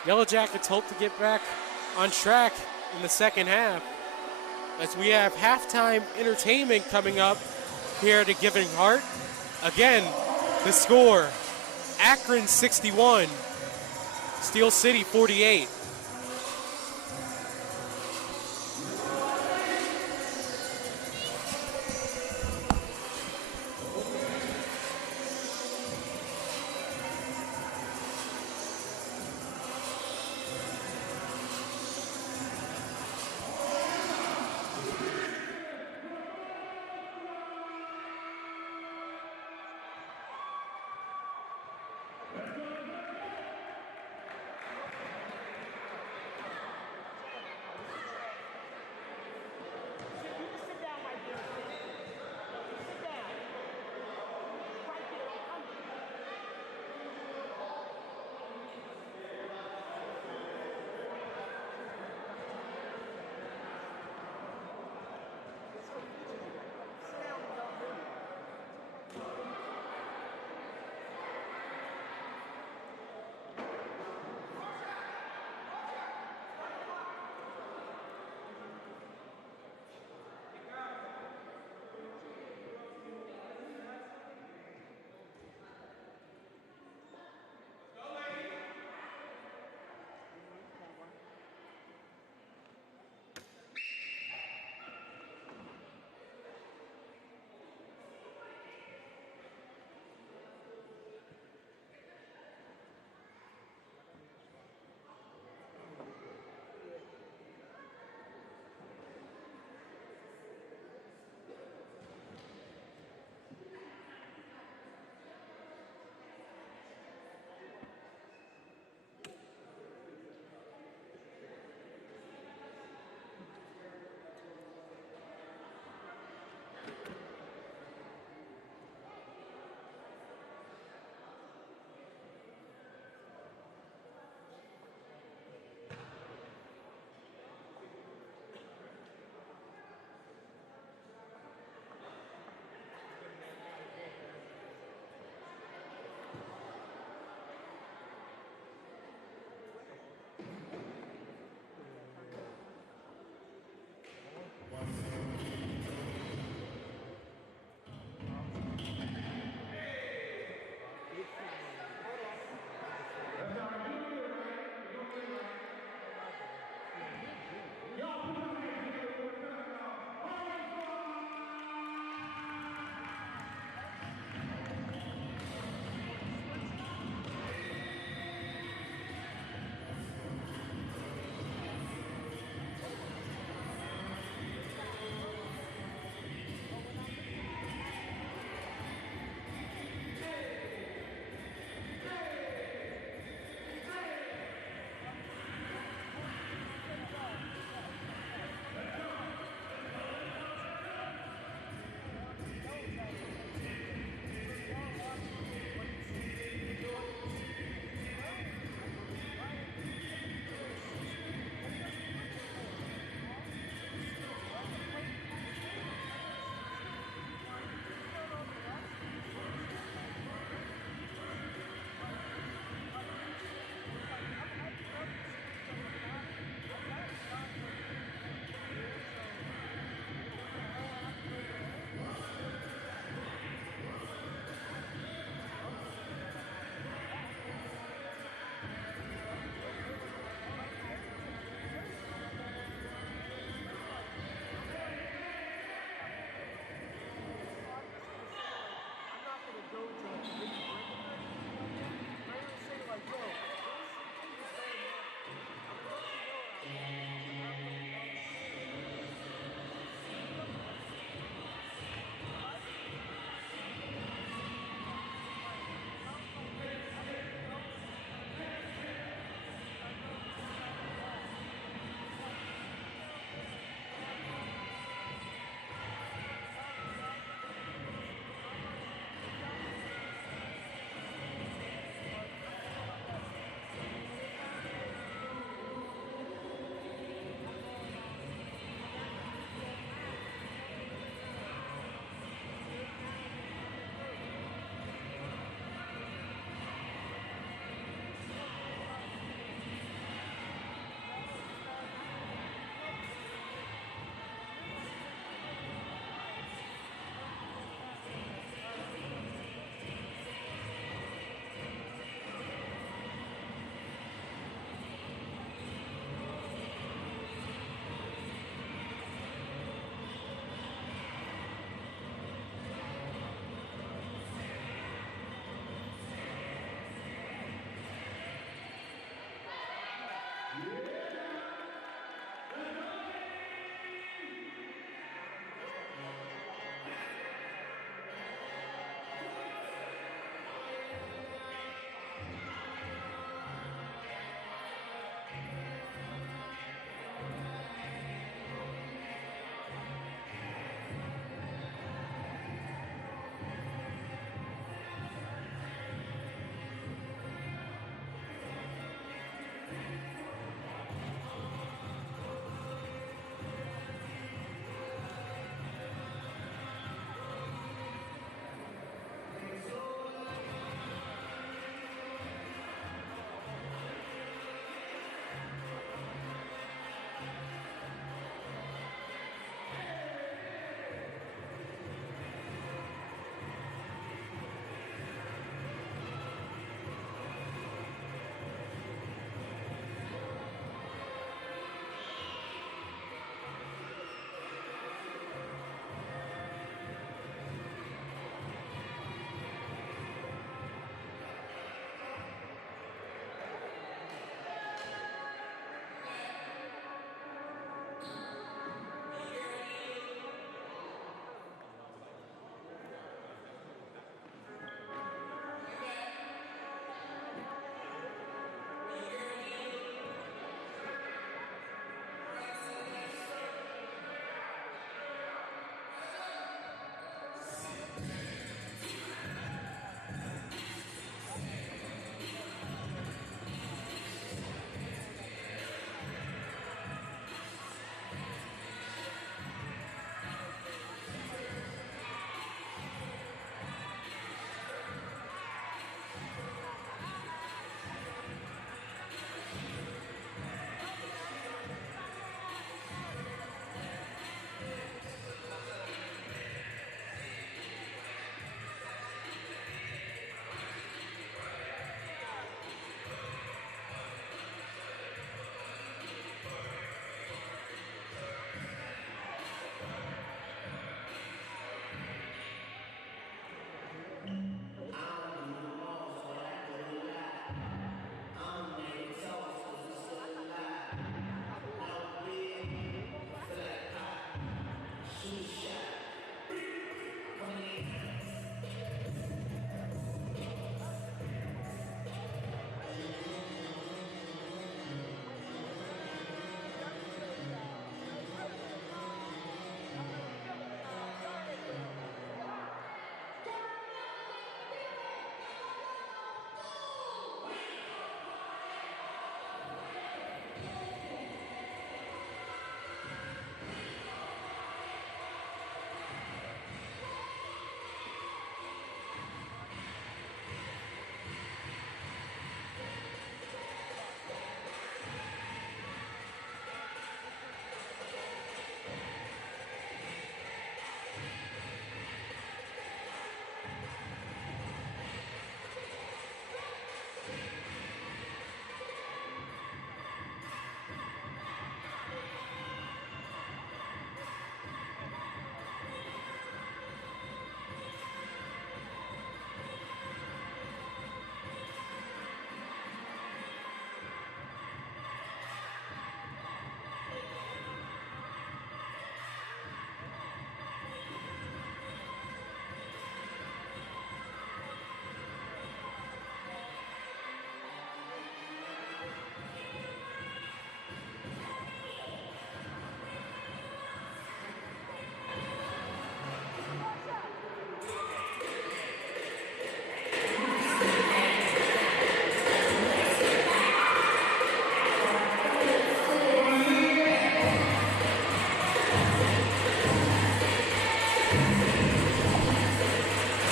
Yellow Jackets hope to get back on track in the second half as we have halftime entertainment coming up here at the Giving Heart. Again, the score, Akron 61, Steel City 48.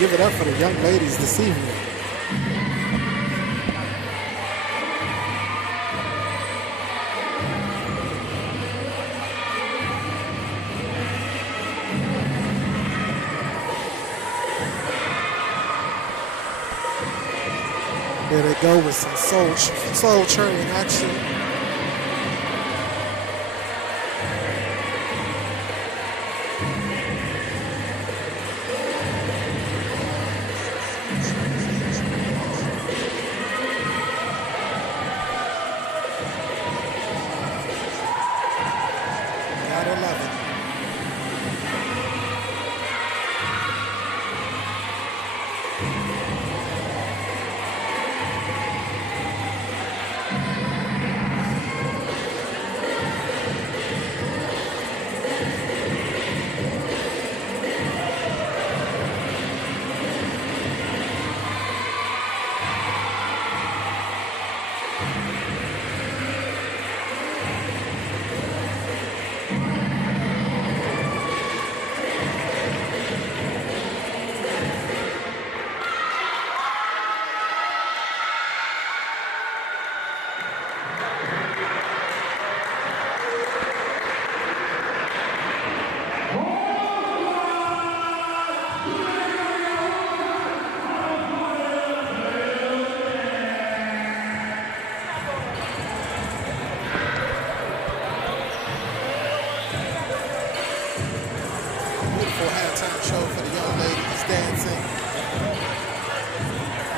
Give it up for the young ladies this evening. There they go with some soul train action.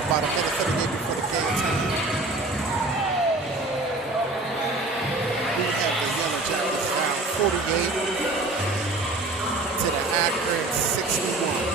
About a minute 38 before the game time. We have the Yellow Jackets down 48 to the Akron 61.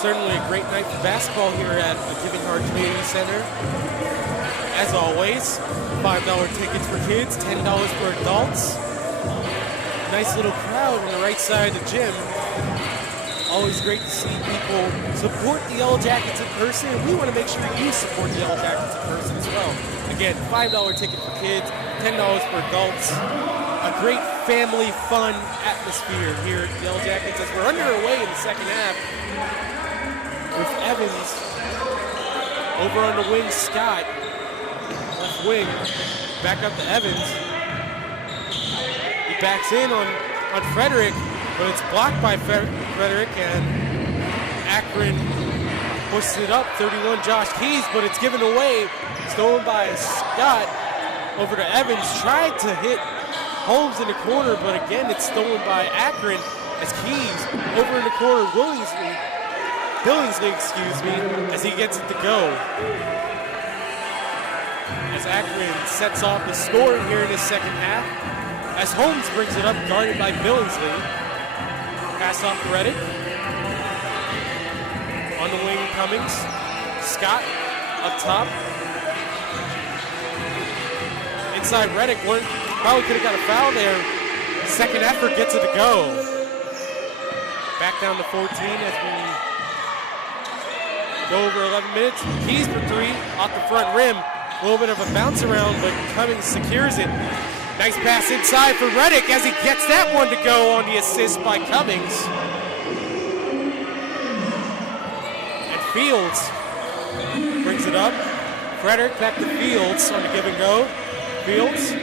Certainly a great night for basketball here at the Giving Heart Community Center. As always, $5 tickets for kids, $10 for adults. Nice little crowd on the right side of the gym. Always great to see people support the Yellow Jackets in person, and we want to make sure you support the Yellow Jackets in person as well. Again, $5 ticket for kids, $10 for adults. A great family fun atmosphere here at the Yellow Jackets as we're underway in the second half with Evans over on the wing, Scott, left wing. Back up to Evans. He backs in on Frederick, but it's blocked by Frederick, and Akron pushes it up. 31, Josh Keys, but it's given away. Stolen by Scott. Over to Evans. Tried to hit Holmes in the corner, but again, it's stolen by Akron as Keys over in the corner. Billingsley, as he gets it to go. As Akron sets off the scoring here in his second half. As Holmes brings it up, guarded by Billingsley. Pass off to Reddick. On the wing, Cummings. Scott up top. Inside Reddick, probably could have got a foul there. Second effort gets it to go. Back down to 14 as we go over 11 minutes. Keys for three off the front rim. A little bit of a bounce around, but Cummings secures it. Nice pass inside for Reddick as he gets that one to go on the assist by Cummings. And Fields brings it up. Frederick back to Fields on the give and go. Fields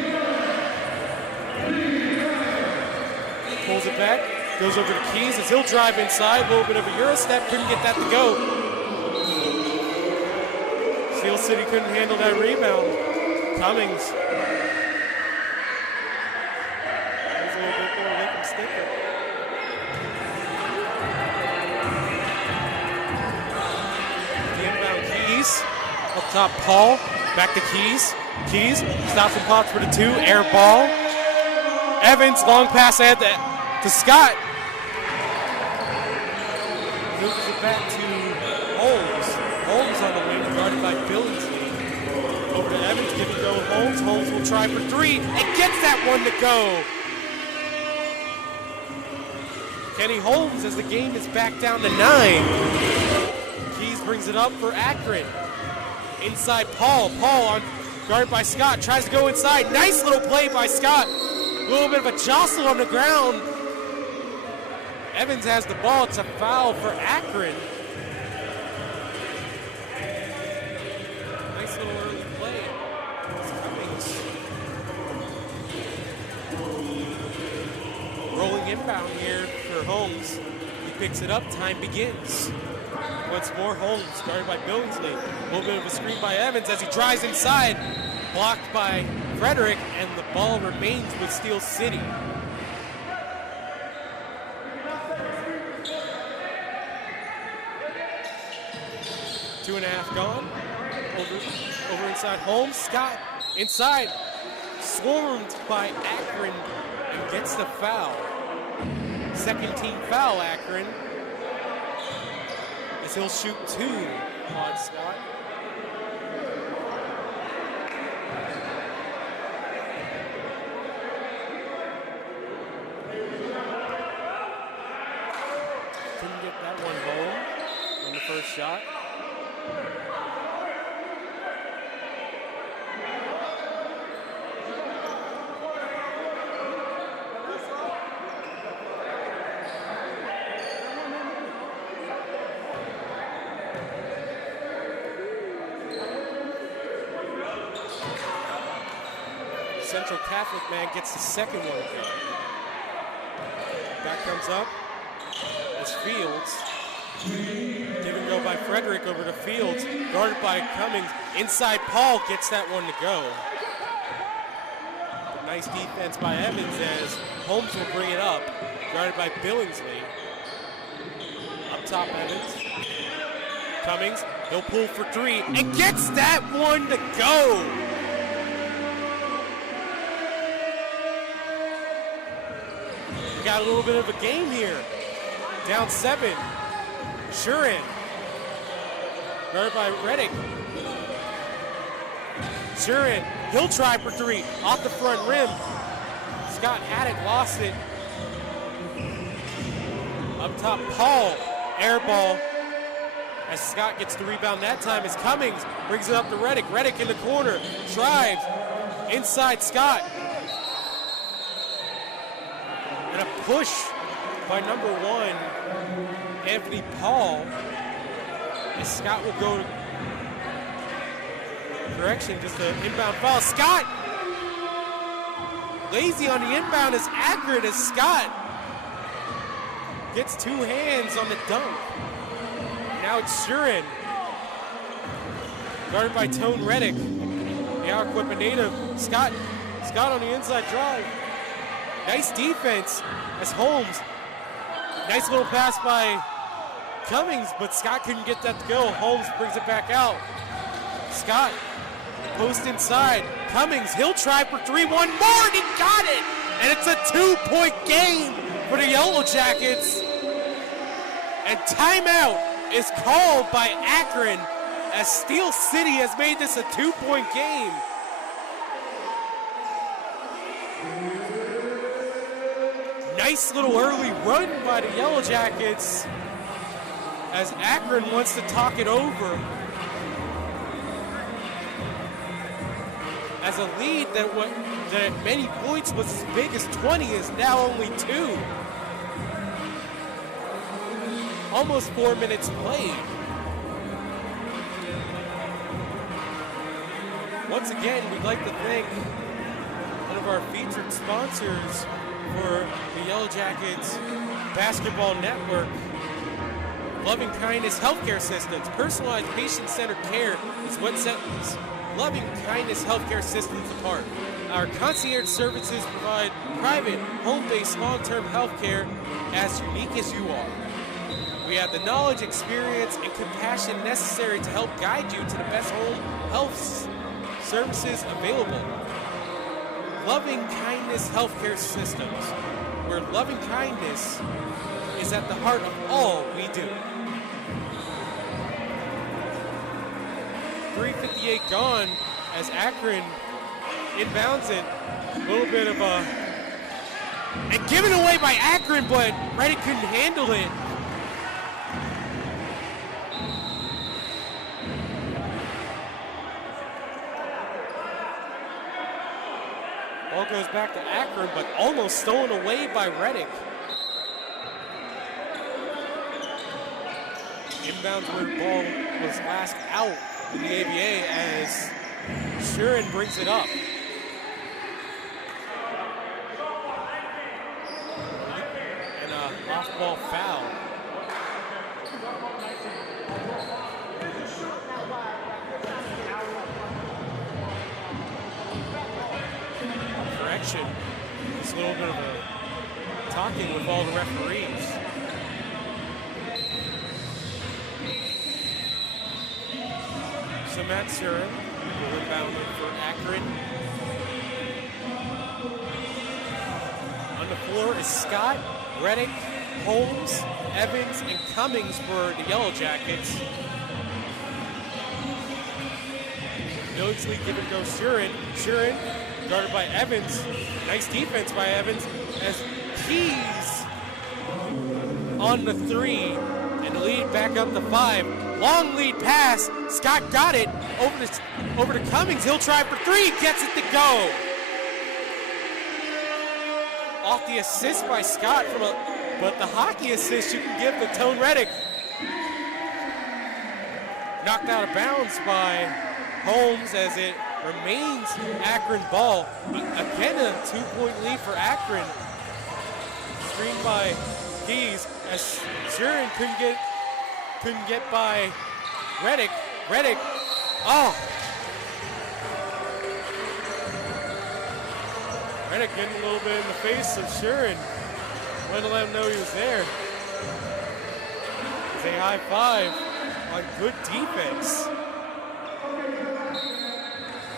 pulls it back, goes over to Keys as he'll drive inside. A little bit of a Euro step, couldn't get that to go. Steel City couldn't handle that rebound. Cummings. There's a little bit more lick and sticker. The inbound Keys. Up top, Paul. Back to Keys. Keys stops and pops for the two. Air ball. Evans, long pass ahead to Scott. Moves it back to Holmes. Holmes on the wing, guarded by Billingsley. Over to Evans, give it go with Holmes. Holmes will try for three and gets that one to go. Kenny Holmes as the game is back down to 9. Keys brings it up for Akron. Inside Paul. Paul guarded by Scott. Tries to go inside. Nice little play by Scott. A little bit of a jostle on the ground. Evans has the ball. It's a foul for Akron. Nice little early play. Cummings. Rolling inbound here for Holmes. He picks it up. Time begins. Once more, Holmes guarded by Billingsley. A little bit of a screen by Evans as he drives inside. Blocked by Frederick, and the ball remains with Steel City. Two and a half gone. Over inside Holmes. Scott inside. Swarmed by Akron and gets the foul. Second team foul, Akron. As he'll shoot two on Scott. Couldn't get that one home on the first shot. Central Catholic man gets the second one. Back comes up as Fields. Give and go by Frederick over to Fields. Guarded by Cummings. Inside Paul gets that one to go. But nice defense by Evans as Holmes will bring it up. Guarded by Billingsley. Up top Evans. Cummings. He'll pull for three and gets that one to go. Got a little bit of a game here. Down 7. Shurin. Guarded by Reddick. Shurin. He'll try for three. Off the front rim. Scott had it, lost it. Up top, Paul. Air ball. As Scott gets the rebound that time as Cummings brings it up to Reddick. Reddick in the corner. Drives. Inside Scott. And a push by number 1, Anthony Paul. As Scott will go to correction, just an inbound foul. Scott Lazy on the inbound as Akron as Scott gets 2 hands on the dunk. Now it's Shurin. Guarded by Tone Reddick. The Aliquippa native. Scott on the inside drive. Nice defense as Holmes. Nice little pass by Cummings, but Scott couldn't get that to go. Holmes brings it back out. Scott, post inside. Cummings, he'll try for 3, one more, and he got it! And it's a 2-point game for the Yellow Jackets. And timeout is called by Akron as Steel City has made this a 2-point game. Nice little early run by the Yellow Jackets as Akron wants to talk it over. As a lead that at many points was as big as 20 is now only 2. Almost 4 minutes played. Once again, we'd like to thank one of our featured sponsors for the Yellow Jackets Basketball Network. Loving Kindness Healthcare Systems. Personalized patient-centered care is what sets Loving Kindness Healthcare Systems apart. Our concierge services provide private, home-based, long-term healthcare as unique as you are. We have the knowledge, experience, and compassion necessary to help guide you to the best home health services available. Loving Kindness Healthcare Systems, where loving kindness is at the heart of all we do. 3:58 gone as Akron inbounds it. A little bit of a... And given away by Akron, but Reddick couldn't handle it. Ball goes back to Akron, but almost stolen away by Reddick. Inbounds where the ball was last out in the ABA as Shurin brings it up. And an off-ball foul. Correction. Just a little bit of a talking with all the referees. So Matt Shurin will inbound it for Akron. On the floor is Scott, Reddick, Holmes, Evans, and Cummings for the Yellow Jackets. Billingsley give it go Shurin. Shurin guarded by Evans. Nice defense by Evans as Keys on the 3 and the lead back up to 5. Long lead pass. Scott got it over to Cummings. He'll try for 3. Gets it to go. Off the assist by Scott but the hockey assist you can give to Tone Reddick. Knocked out of bounds by Holmes as it remains Akron ball. Again, a 2-point lead for Akron. Screened by Keys as Shurin couldn't get by Reddick. Reddick, Reddick getting a little bit in the face of Shurin. Wanted to let him know he was there. It's a high five on good defense.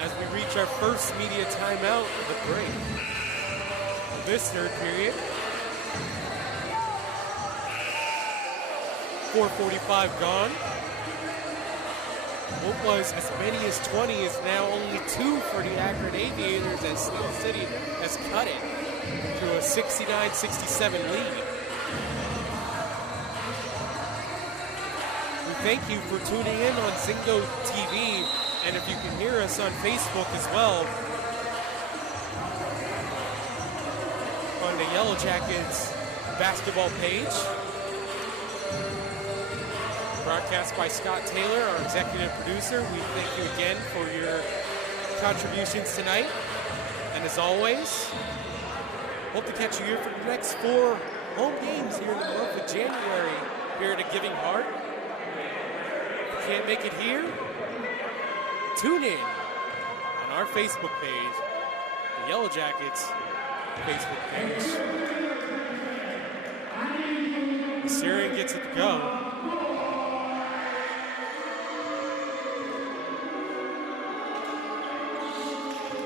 As we reach our first media timeout of the break. Of this third period. 4:45 gone. What was as many as 20 is now only 2 for the Akron Aviators as Steel City has cut it to a 69-67 lead. We thank you for tuning in on Zingo TV, and if you can hear us on Facebook as well, on the Yellow Jackets basketball page. Broadcast by Scott Taylor, our executive producer. We thank you again for your contributions tonight And as always, hope to catch you here for the next 4 home games here in the month of January here at a Giving Heart. If you can't make it here, tune in on our Facebook page, the Yellow Jackets Facebook page. Syrian gets it to go.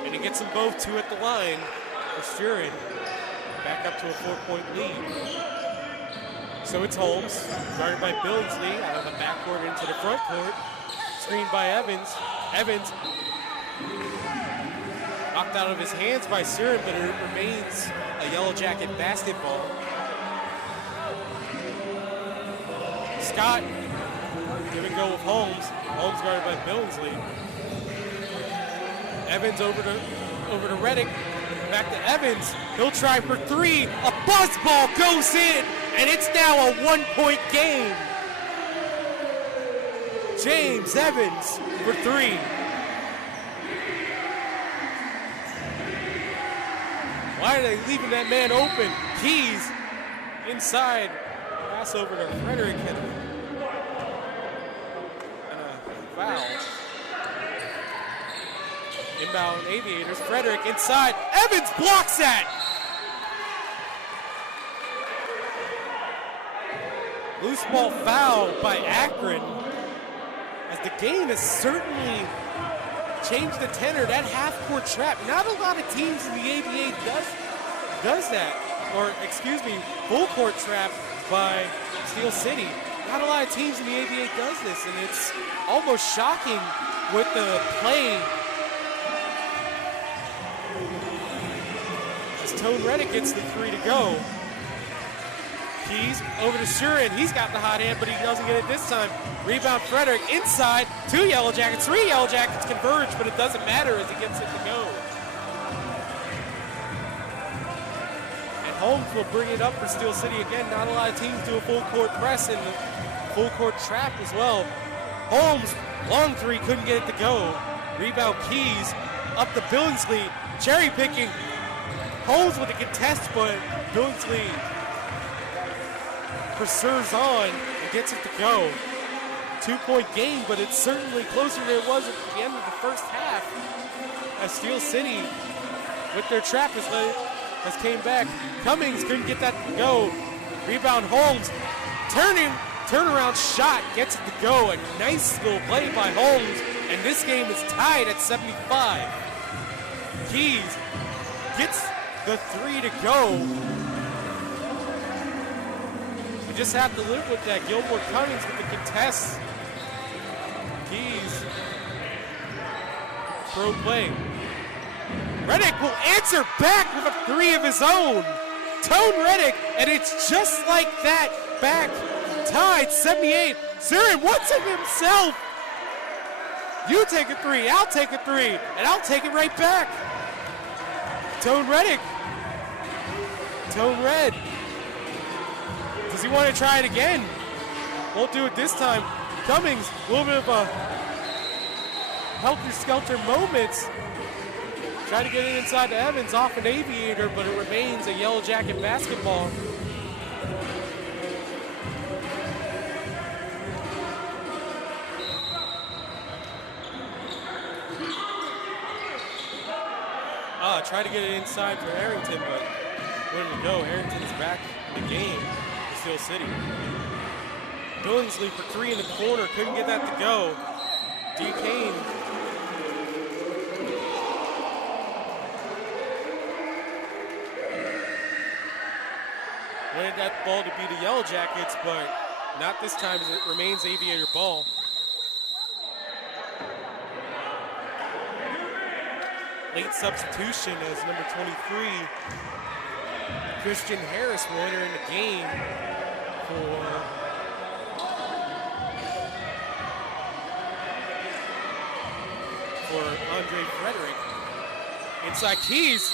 And he gets them both 2 at the line for Syrian. Back up to a 4-point lead. So it's Holmes, guarded by Billingsley, out of the backcourt into the front court. Screened by Evans. Evans knocked out of his hands by Syrian, but it remains a Yellow Jacket basketball. Scott, give and go with Holmes. Holmes guarded by Billingsley. Evans over to Reddick. Back to Evans. He'll try for 3. A buzz ball goes in, and it's now a 1-point game. James Evans for 3. Why are they leaving that man open? Keys inside. Pass over to Frederick and a foul. Inbound Aviators. Frederick inside. Evans blocks that. Loose ball foul by Akron. As the game has certainly changed the tenor. That half-court trap. Not a lot of teams in the ABA does that. Or, excuse me, full-court trap by Steel City. Not a lot of teams in the ABA does this, and it's almost shocking with the play. As Tone Reddick gets the 3 to go. Keys over to Shurin. He's got the hot hand, but he doesn't get it this time. Rebound Frederick inside. 2 Yellow Jackets, 3 Yellow Jackets converge, but it doesn't matter as he gets it to go. Holmes will bring it up for Steel City again. Not a lot of teams do a full court press and full court trap as well. Holmes, long 3, couldn't get it to go. Rebound Keys, up to Billingsley, cherry picking. Holmes with a contest, but Billingsley pursues on and gets it to go. 2-point game, but it's certainly closer than it was at the end of the first half. As Steel City, with their trap, has came back. Cummings couldn't get that to go. Rebound Holmes. Turnaround shot gets it to go. A nice little play by Holmes. And this game is tied at 75. Keys gets the 3 to go. We just have to live with that. Gilmore Cummings with the contest. Keys. Pro play. Reddick will answer back with a 3 of his own. Tone Reddick, and it's just like that. Back, tied, 78. Syrian wants it himself. You take a 3, I'll take a 3, and I'll take it right back. Tone Reddick. Tone Red. Does he want to try it again? Won't do it this time. Cummings, a little bit of a helter-skelter moments. Try to get it inside to Evans off an Aviator, but it remains a Yellow Jacket basketball. Try to get it inside for Harrington, but wouldn't go. Harrington is back in the game for Steel City. Billingsley for 3 in the corner, couldn't get that to go. D. Kane. Wanted that ball to be the Yellow Jackets, but not this time as it remains Aviator ball. Late substitution as number 23, Christian Harris, will enter in the game for Andre Frederick. Inside Keys.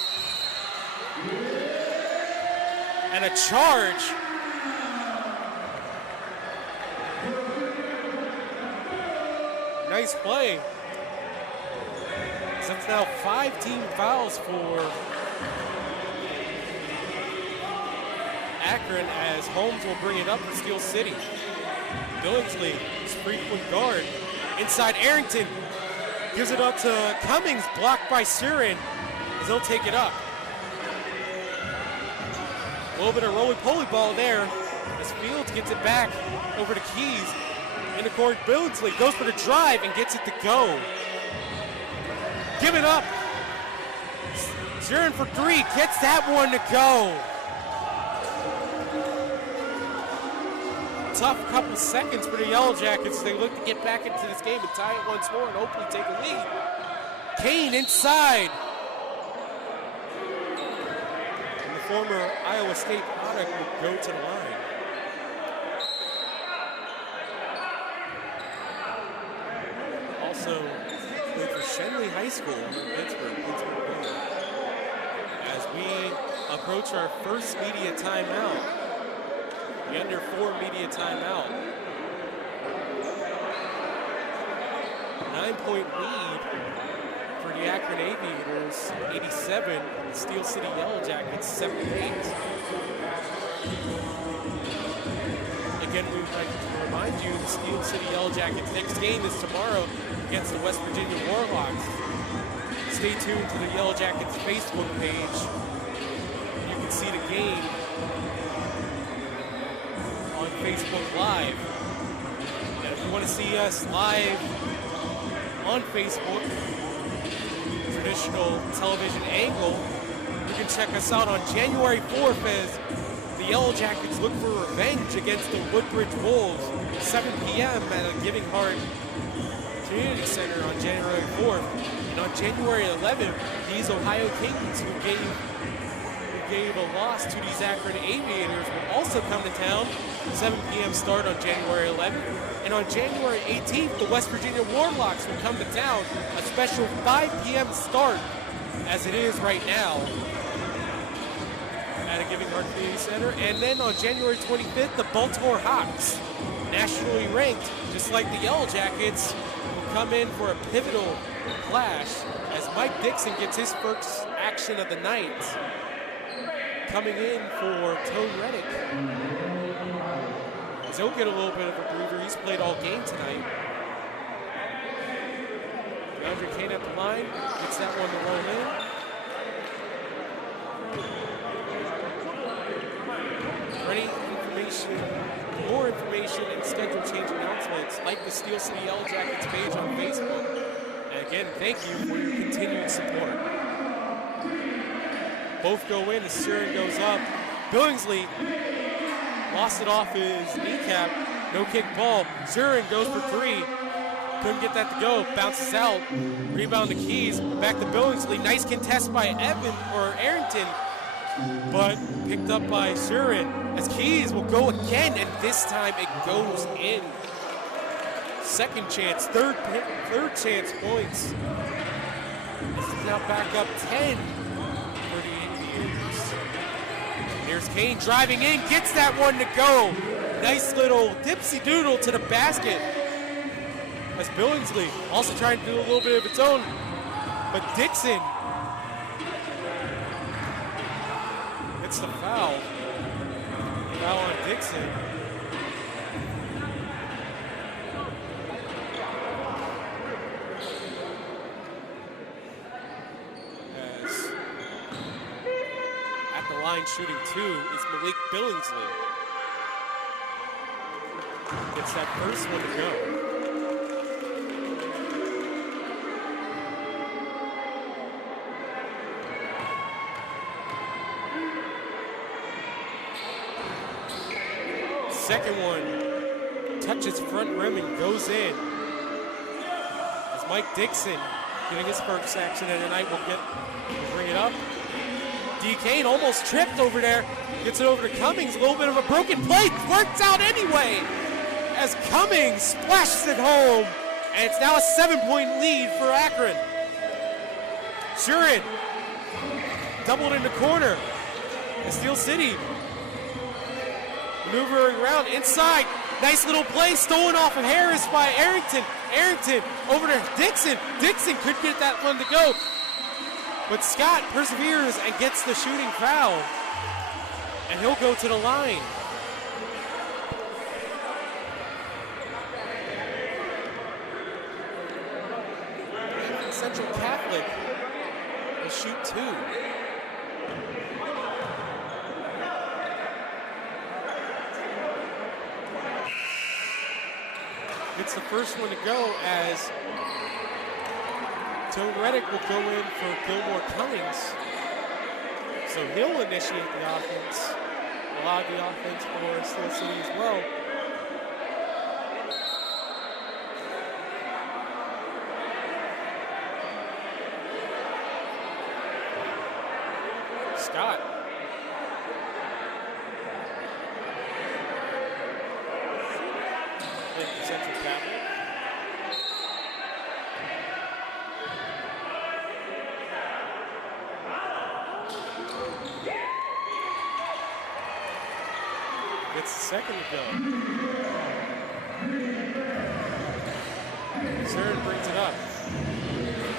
And a charge. Nice play. That's now 5 team fouls for Akron as Holmes will bring it up for Steel City. Billingsley, his frequent guard. Inside Arrington, gives it up to Cummings, blocked by Surin as he'll take it up. A little bit of roly-poly ball there as Fields gets it back over to Keys. In the court, Billingsley goes for the drive and gets it to go. Give it up. Surin for 3, gets that one to go. Tough couple seconds for the Yellow Jackets as they look to get back into this game and tie it once more and hopefully take a lead. Kane inside. And the former Iowa State product will go to the line. Also played for Shenley High School in Pittsburgh. As we approach our first media timeout. The under 4 media timeout. 9-point lead for the Akron Aviators, 87. Steel City Yellow Jackets, 78. Again, we would like to remind you the Steel City Yellow Jackets' next game is tomorrow against the West Virginia Warlocks. Stay tuned to the Yellow Jackets Facebook page. You can see the game on Facebook Live. And if you want to see us live on Facebook, traditional television angle, you can check us out on January 4th as the Yellow Jackets look for revenge against the Woodbridge Wolves, 7 p.m. at a Giving Heart Community Center on January 4th. And on January 11th, these Ohio Kings who gave a loss to these Akron Aviators will also come to town. 7 p.m. start on January 11th. And on January 18th, the West Virginia Warlocks will come to town. A special 5 p.m. start, as it is right now, at a Giving Heart Community Center. And then on January 25th, the Baltimore Hawks, nationally ranked, just like the Yellow Jackets, will come in for a pivotal clash as Mike Dixon gets his first action of the night. Coming in for Tone Reddick. As he'll get a little bit of a breather. He's played all game tonight. DeAndre Kane at the line. Gets that one to roll in. For any information, more information and schedule change announcements, like the Steel City Yellow Jackets page on Facebook. And again, thank you for your continued support. Both go in as Surin goes up. Billingsley lost it off his kneecap. No kick ball. Surin goes for 3. Couldn't get that to go. Bounces out. Rebound to Keys. Back to Billingsley. Nice contest by Arrington. But picked up by Surin. As Keys will go again, and this time it goes in. Second chance. Third chance points. This is now back up 10. Here's Kane driving in, gets that one to go. Nice little dipsy doodle to the basket. As Billingsley also trying to do a little bit of its own. But Dixon gets the foul. Foul on Dixon. Line shooting 2 is Malik Billingsley. Gets that first one to go. Second one touches front rim and goes in. As Mike Dixon getting his first action of the night will bring it up. D. Kane almost tripped over there. Gets it over to Cummings. A little bit of a broken play. Works out anyway. As Cummings splashes it home. And it's now a 7-point lead for Akron. Surin doubled in the corner. And Steel City maneuvering around inside. Nice little play stolen off of Harris by Arrington. Arrington over to Dixon. Dixon could get that one to go. But Scott perseveres and gets the shooting foul. And he'll go to the line. Central Catholic will shoot 2. It's the first one to go as Tone Reddick will go in for Gilmore Cummings. So he'll initiate the offense, a lot of the offense for Steel City as well. Scott. Central Catholic. Gets the second to go. Surin brings it up.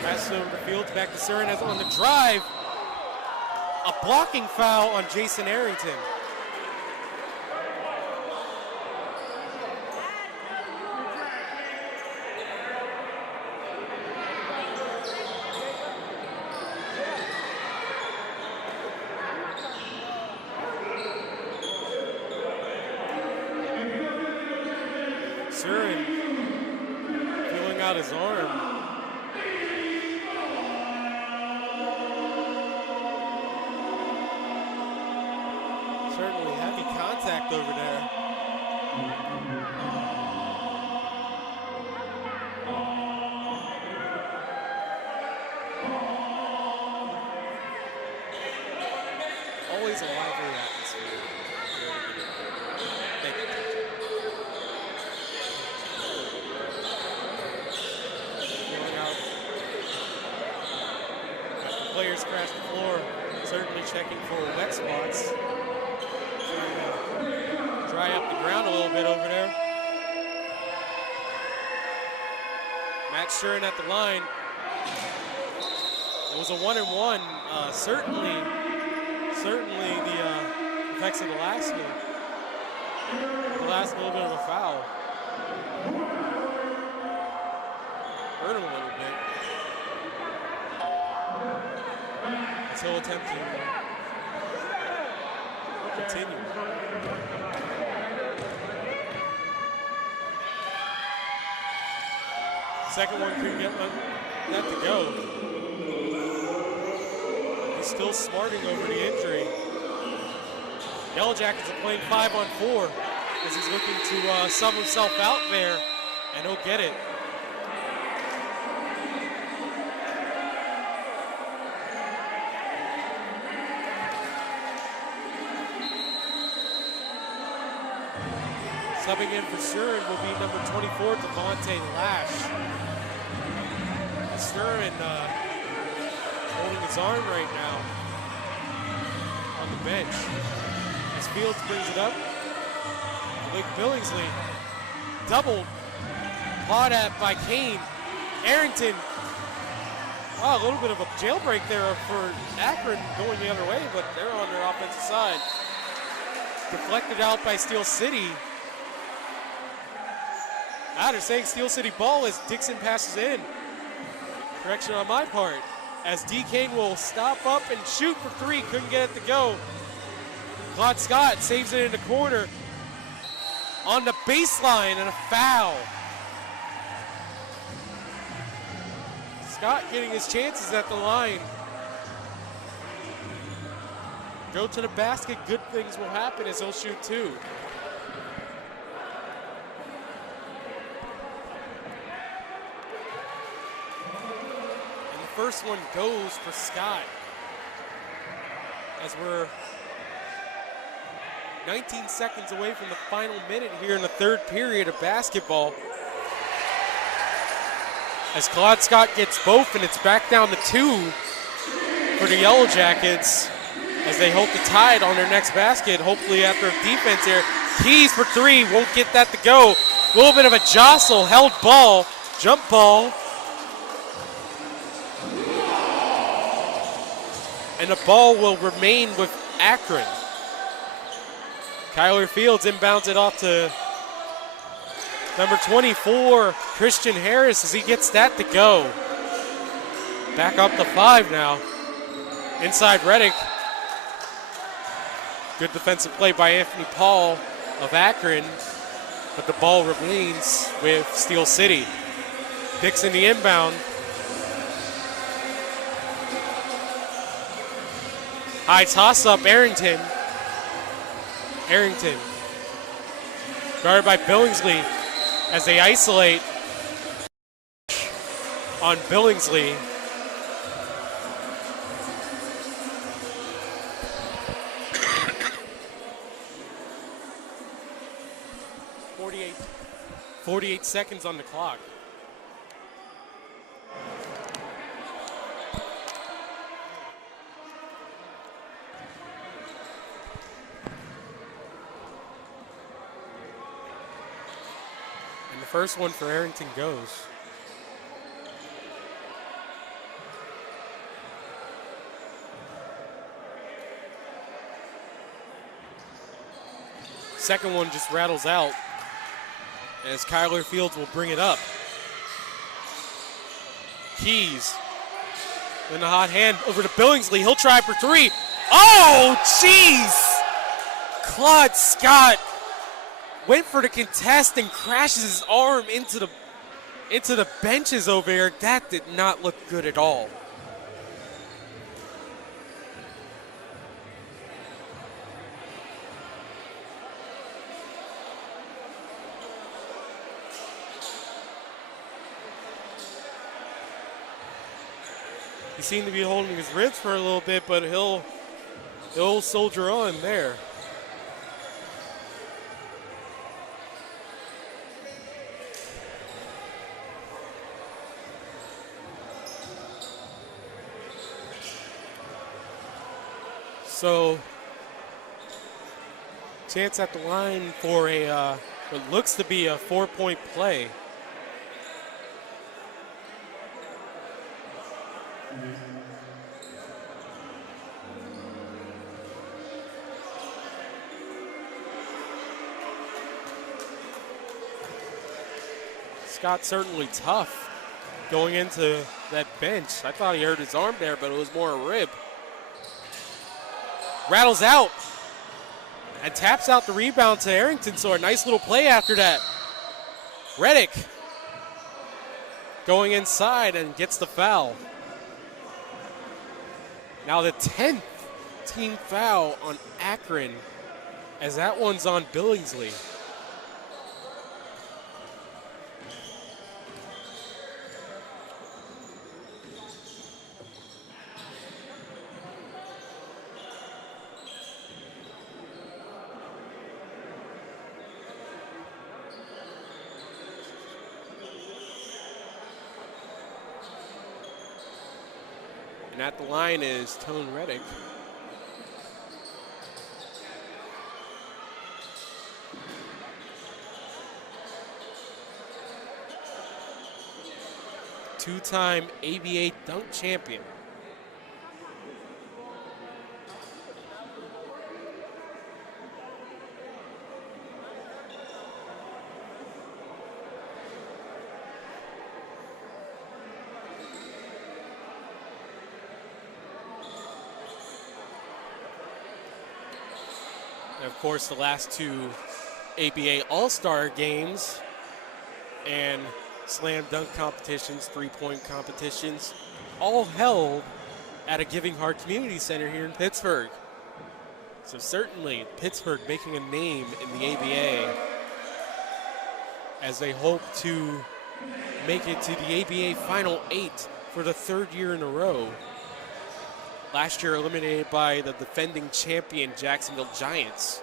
Passes over the field, back to Surin as on the drive. A blocking foul on Jason Arrington. Surin feeling out his arm. Certainly heavy contact over there. Always a lively atmosphere. Thank you. Going out. As the players crash the floor, certainly checking for wet spots. Dry up the ground a little bit over there. Matt Surin at the line. It was a 1-and-1. Certainly the effects of the last game. The last little bit of a foul. Hurt him a little bit. So he'll attempt to continue. Second one couldn't get that to go. He's still smarting over the injury. Yellow Jackets are playing 5-on-4 as he's looking to sub himself out there, and he'll get it. Subbing in for Surin will be number 24, Devontae Lash. Surin holding his arm right now on the bench. As Fields brings it up, Blake Billingsley doubled, pawed at by Kane. Arrington, a little bit of a jailbreak there for Akron going the other way, but they're on their offensive side. Deflected out by Steel City. They're saying Steel City ball as Dixon passes in. Correction on my part. As D. Kane will stop up and shoot for 3. Couldn't get it to go. Claude Scott saves it in the corner. On the baseline and a foul. Scott getting his chances at the line. Go to the basket. Good things will happen as he'll shoot 2. First one goes for Scott as we're 19 seconds away from the final minute here in the third period of basketball. As Claude Scott gets both, and it's back down to 2 for the Yellow Jackets as they hope to tie it on their next basket, hopefully after a defense here. Keys for 3, won't get that to go. A little bit of a jostle, held ball. jump ball. And the ball will remain with Akron. Kyler Fields inbounds it off to number 24, Christian Harris, as he gets that to go. Back up to 5 now. Inside Reddick. Good defensive play by Anthony Paul of Akron, but the ball remains with Steel City. Dixon the inbound. High toss-up, Arrington. Guarded by Billingsley as they isolate on Billingsley. Forty-eight seconds on the clock. And the first one for Arrington goes. Second one just rattles out as Kyler Fields will bring it up. Keys in the hot hand over to Billingsley. He'll try for 3. Oh, jeez! Claude Scott went for the contest and crashes his arm into the benches over there. That did not look good at all. He seemed to be holding his ribs for a little bit, but he'll soldier on there. So, chance at the line for what looks to be a 4-point play. Scott certainly tough going into that bench. I thought he hurt his arm there, but it was more a rib. Rattles out and taps out the rebound to Arrington, so a nice little play after that. Reddick going inside and gets the foul. Now the 10th team foul on Akron, as that one's on Billingsley. And at the line is Tone Reddick. Two-time ABA dunk champion. And of course, the last 2 ABA All-Star games and slam dunk competitions, 3-point competitions, all held at a Giving Heart Community Center here in Pittsburgh. So certainly Pittsburgh making a name in the ABA as they hope to make it to the ABA Final 8 for the 3rd year in a row. Last year eliminated by the defending champion Jacksonville Giants,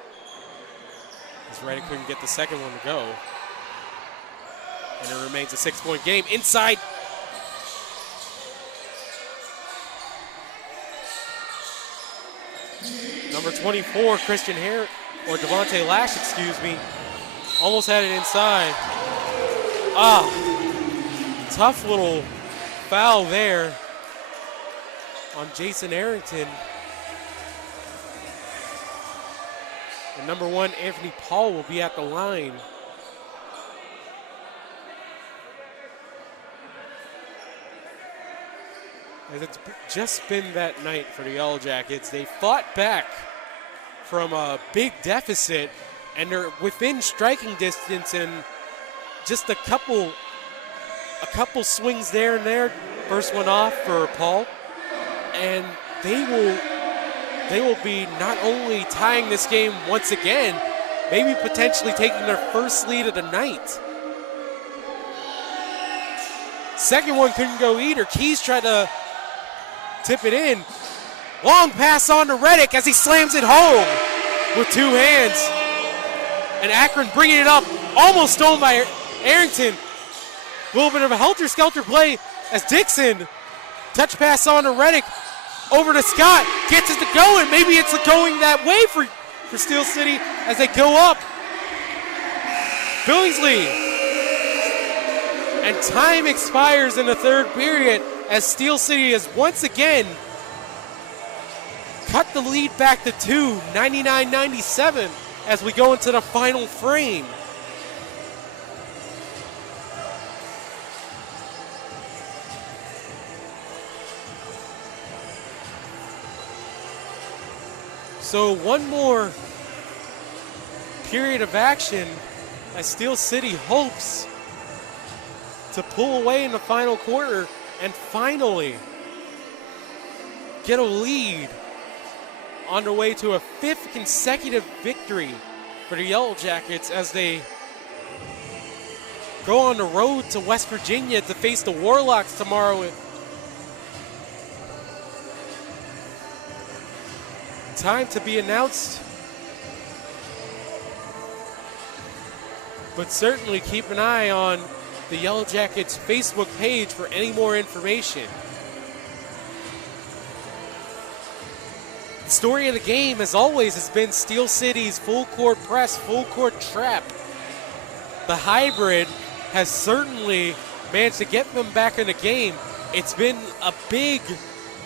as Reddick couldn't get the second one to go. And it remains a 6-point game. Inside. Number 24, Christian Harris, or Devontae Lash, excuse me, almost had it inside. Tough little foul there on Jason Arrington. And number 1, Anthony Paul, will be at the line. As it's just been that night for the Yellow Jackets. They fought back from a big deficit, and they're within striking distance, and just a couple swings there and there. First one off for Paul, and they will be not only tying this game once again, maybe potentially taking their first lead of the night. Second one couldn't go either. Keys tried to tip it in. Long pass on to Reddick as he slams it home with 2 hands. And Akron bringing it up, almost stolen by Arrington. A little bit of a helter-skelter play as Dixon, touch pass on to Reddick, over to Scott, gets it to go, and maybe it's going that way for Steel City as they go up. Billingsley. And time expires in the third period as Steel City has once again cut the lead back to 2, 99-97, as we go into the final frame. So one more period of action as Steel City hopes to pull away in the final quarter and finally get a lead on their way to a 5th consecutive victory for the Yellow Jackets as they go on the road to West Virginia to face the Warlocks tomorrow. Time to be announced, but certainly keep an eye on the Yellow Jackets Facebook page for any more information. The story of the game, as always, has been Steel City's full court press, full court trap. The hybrid has certainly managed to get them back in the game. It's been a big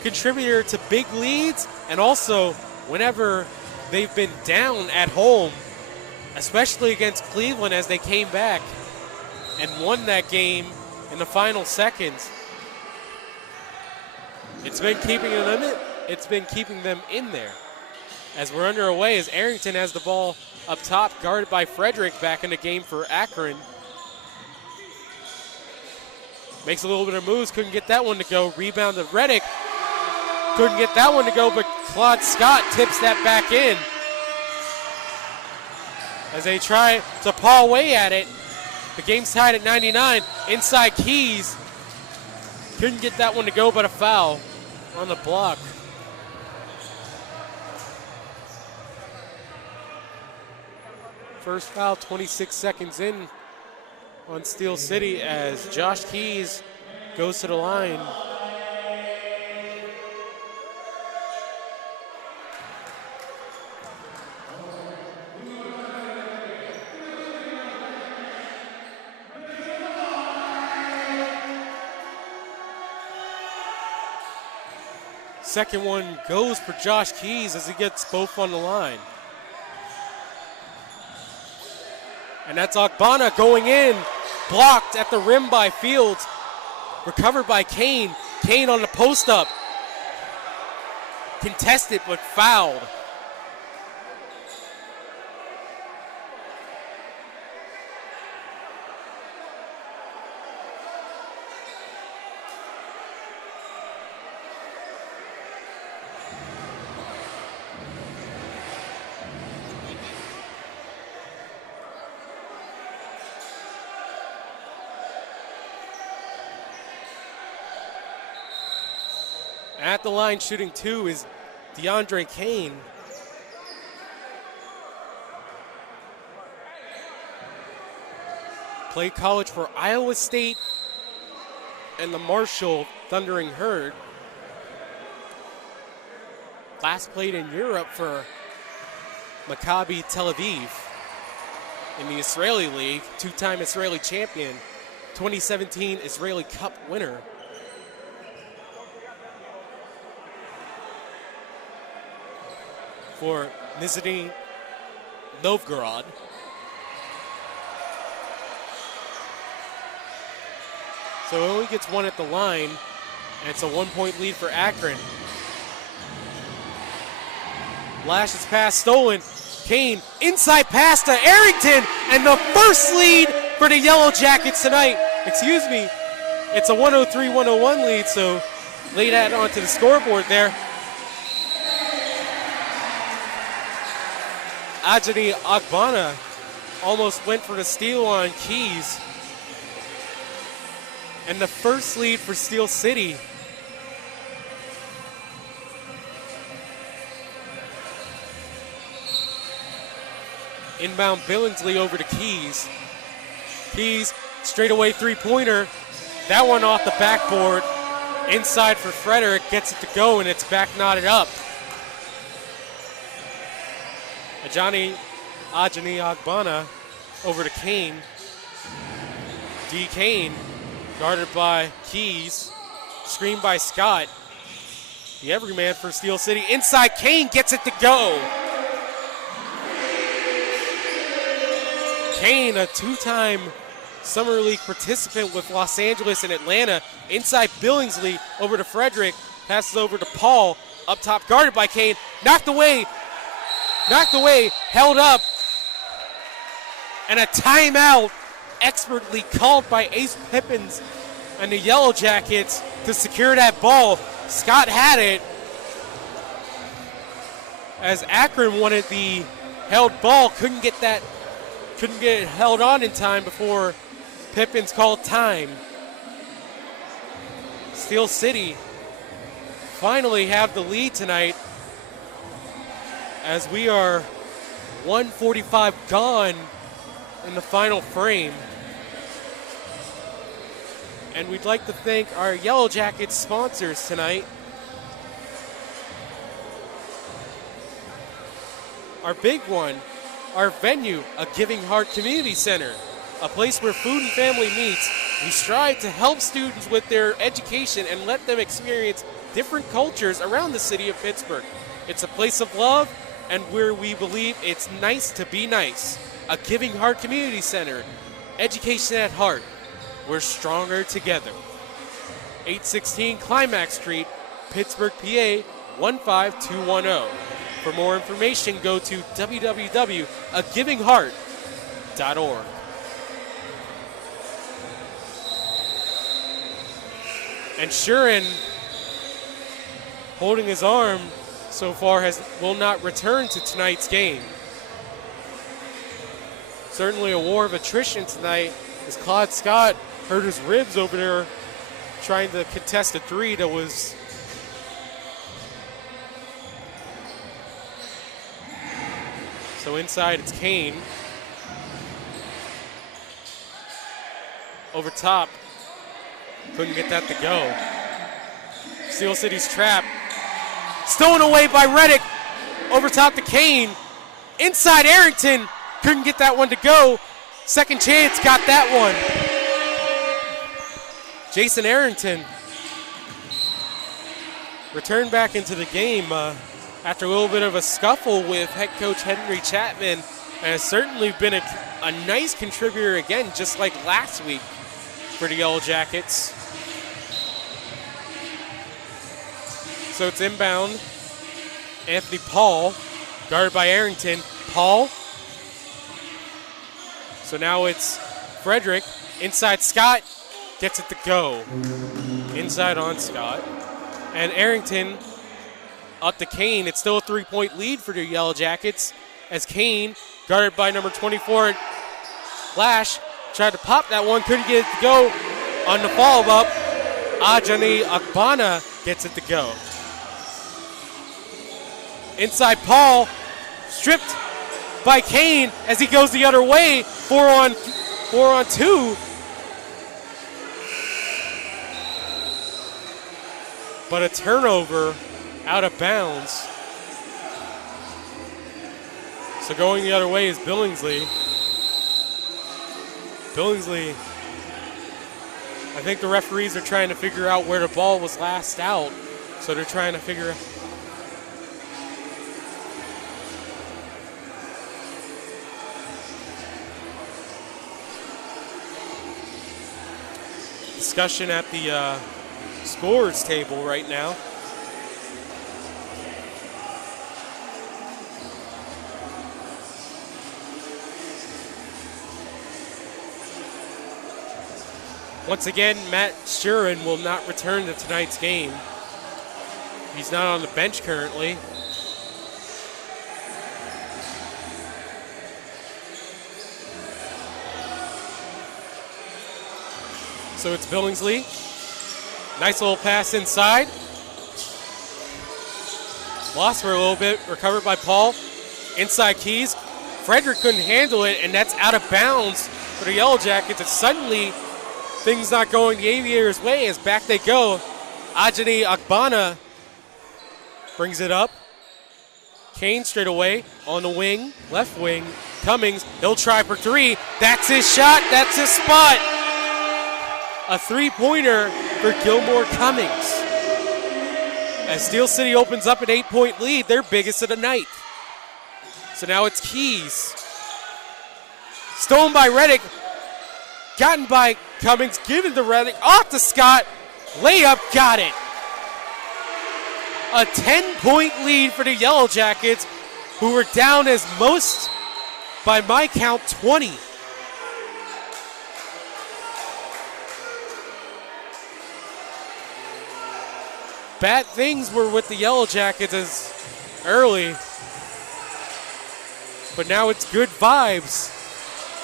contributor to big leads, and also whenever they've been down at home, especially against Cleveland as they came back and won that game in the final seconds. It's been keeping them in there. As we're underway, as Arrington has the ball up top, guarded by Frederick, back in the game for Akron. Makes a little bit of moves, couldn't get that one to go. Rebound to Reddick. Couldn't get that one to go, but Claude Scott tips that back in. As they try to paw away at it. The game's tied at 99. Inside Keys. Couldn't get that one to go, but a foul on the block. First foul, 26 seconds in on Steel City as Josh Keys goes to the line. Second one goes for Josh Keys as he gets both on the line. And that's Ogbonna going in, blocked at the rim by Fields, recovered by Kane. Kane on the post up, contested but fouled. At the line shooting 2 is DeAndre Kane. Played college for Iowa State and the Marshall Thundering Herd. Last played in Europe for Maccabi Tel Aviv in the Israeli League, 2-time Israeli champion 2017 Israeli Cup winner. For Nizhny Novgorod. So he only gets one at the line, and it's a 1-point lead for Akron. Lash's pass stolen. Kane, inside pass to Arrington, and the first lead for the Yellow Jackets tonight. Excuse me, it's a 103-101 lead, so lay that onto the scoreboard there. Ajani Agbana almost went for the steal on Keys. And the first lead for Steel City. Inbound Billingsley over to Keys. Keys, straightaway three-pointer. That one off the backboard. Inside for Frederick, gets it to go, and it's back knotted up. Ajani Agbana over to Kane. D. Kane, guarded by Keys. Screened by Scott. The everyman for Steel City. Inside, Kane gets it to go. Kane, a two-time Summer League participant with Los Angeles and Atlanta. Inside Billingsley over to Frederick. Passes over to Paul. Up top, guarded by Kane. Knocked away, held up. And a timeout expertly called by Ace Pippins and the Yellow Jackets to secure that ball. Scott had it as Akron wanted the held ball, couldn't get it held on in time before Pippins called time. Steel City finally have the lead tonight as we are 1:45 gone in the final frame. And we'd like to thank our Yellow Jackets sponsors tonight. Our big one, our venue, a Giving Heart Community Center, a place where food and family meets. We strive to help students with their education and let them experience different cultures around the city of Pittsburgh. It's a place of love and where we believe it's nice to be nice. A Giving Heart Community Center, education at heart. We're stronger together. 816 Climax Street, Pittsburgh, PA 15210. For more information, go to www.agivingheart.org. And Shurin, holding his arm so far, will not return to tonight's game. Certainly a war of attrition tonight as Claude Scott hurt his ribs over there trying to contest a three that was so inside it's Kane. Over top. Couldn't get that to go. Steel City's trap. Stolen away by Reddick. Over top to Kane. Inside Arrington. Couldn't get that one to go. Second chance, got that one. Jason Arrington returned back into the game after a little bit of a scuffle with head coach Henry Chapman, and has certainly been a nice contributor again, just like last week for the Yellow Jackets. So it's inbound. Anthony Paul, guarded by Arrington. Paul. So now it's Frederick. Inside Scott. Gets it to go. Inside on Scott. And Arrington up to Kane. It's still a three-point lead for the Yellow Jackets as Kane, guarded by number 24, Lash, tried to pop that one. Couldn't get it to go. On the follow-up, Ajani Agbana gets it to go. Inside Paul, stripped by Kane as he goes the other way. 4 on 2. But a turnover out of bounds. So going the other way is Billingsley. Billingsley I think the referees are trying to figure out where the ball was last out. So they're trying to figure out. Discussion at the scorers table right now. Once again, Matt Shuren will not return to tonight's game. He's not on the bench currently. So it's Billingsley. Nice little pass inside. Lost for a little bit, recovered by Paul. Inside Keys. Frederick couldn't handle it, and that's out of bounds for the Yellow Jackets. And suddenly, things not going the Aviators' way as back they go. Ajani Akbana brings it up. Kane straight away on the wing, left wing. Cummings, he'll try for three. That's his shot, that's his spot. A three-pointer for Gilmore Cummings. As Steel City opens up an 8-point lead, their biggest of the night. So now it's Keys. Stolen by Reddick. Gotten by Cummings, given to Reddick, off to Scott. Layup, got it. A 10-point lead for the Yellow Jackets, who were down as most, by my count, 20. Bad things were with the Yellow Jackets as early, but now it's good vibes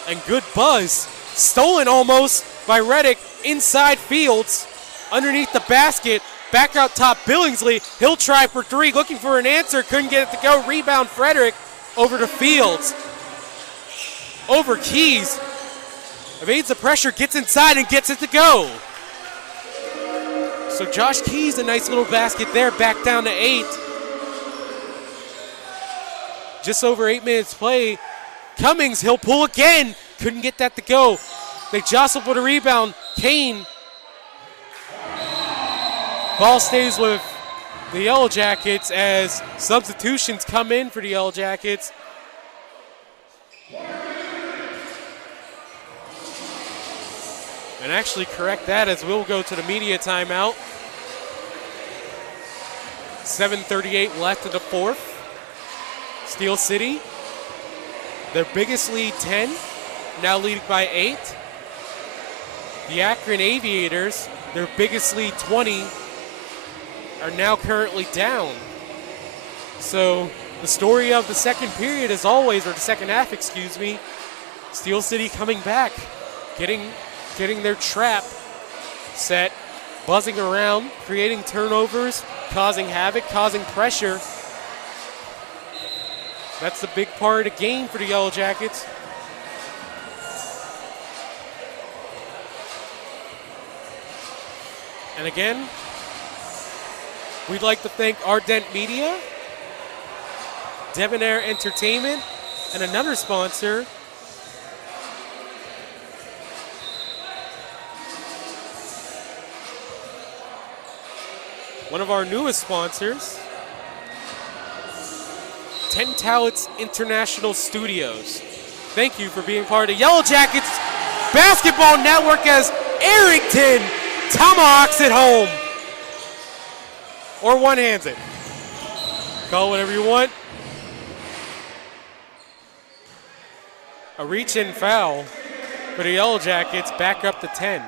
and good buzz. Stolen almost by Reddick inside Fields, underneath the basket, back out top Billingsley. He'll try for three, looking for an answer, couldn't get it to go. Rebound Frederick over to Fields. Over Keys, evades the pressure, gets inside and gets it to go. So Josh Keys, a nice little basket there, back down to 8. Just over 8 minutes play. Cummings, he'll pull again. Couldn't get that to go. They jostle for the rebound. Kane. Ball stays with the Yellow Jackets as substitutions come in for the Yellow Jackets. And actually correct that as we'll go to the media timeout. 7:38 left in the fourth. Steel City, their biggest lead 10, now leading by 8. The Akron Aviators, their biggest lead 20, are now currently down. So the story of the second period as always, or the second half, excuse me, Steel City coming back, getting their trap set, buzzing around, creating turnovers, causing havoc, causing pressure. That's the big part of the game for the Yellow Jackets. And again, we'd like to thank Ardent Media, Debonair Entertainment, and another sponsor, one of our newest sponsors, 10 Talents International Studios. Thank you for being part of the Yellow Jackets Basketball Network as Arrington tomahawks it home. Or one-hands it. Call whatever you want. A reach-in foul for the Yellow Jackets, back up to 10.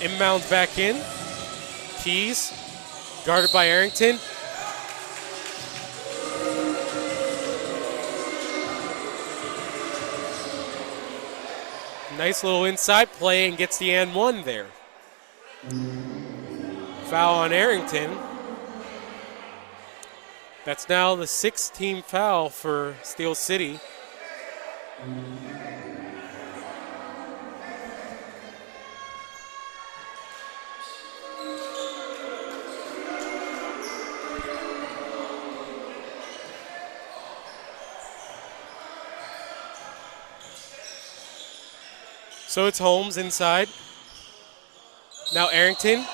Inbounds back in. Keys, guarded by Arrington. Nice little inside play and gets the and one there. Foul on Arrington. That's now the 6th team foul for Steel City. So it's Holmes inside. Now Arrington.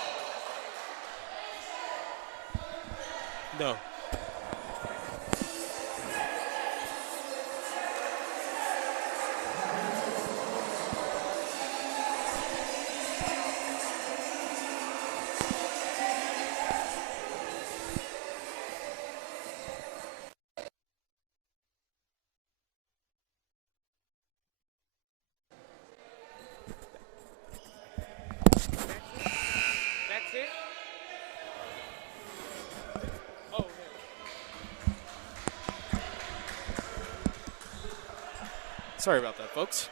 No. That's it? Oh, no. Sorry about that, folks.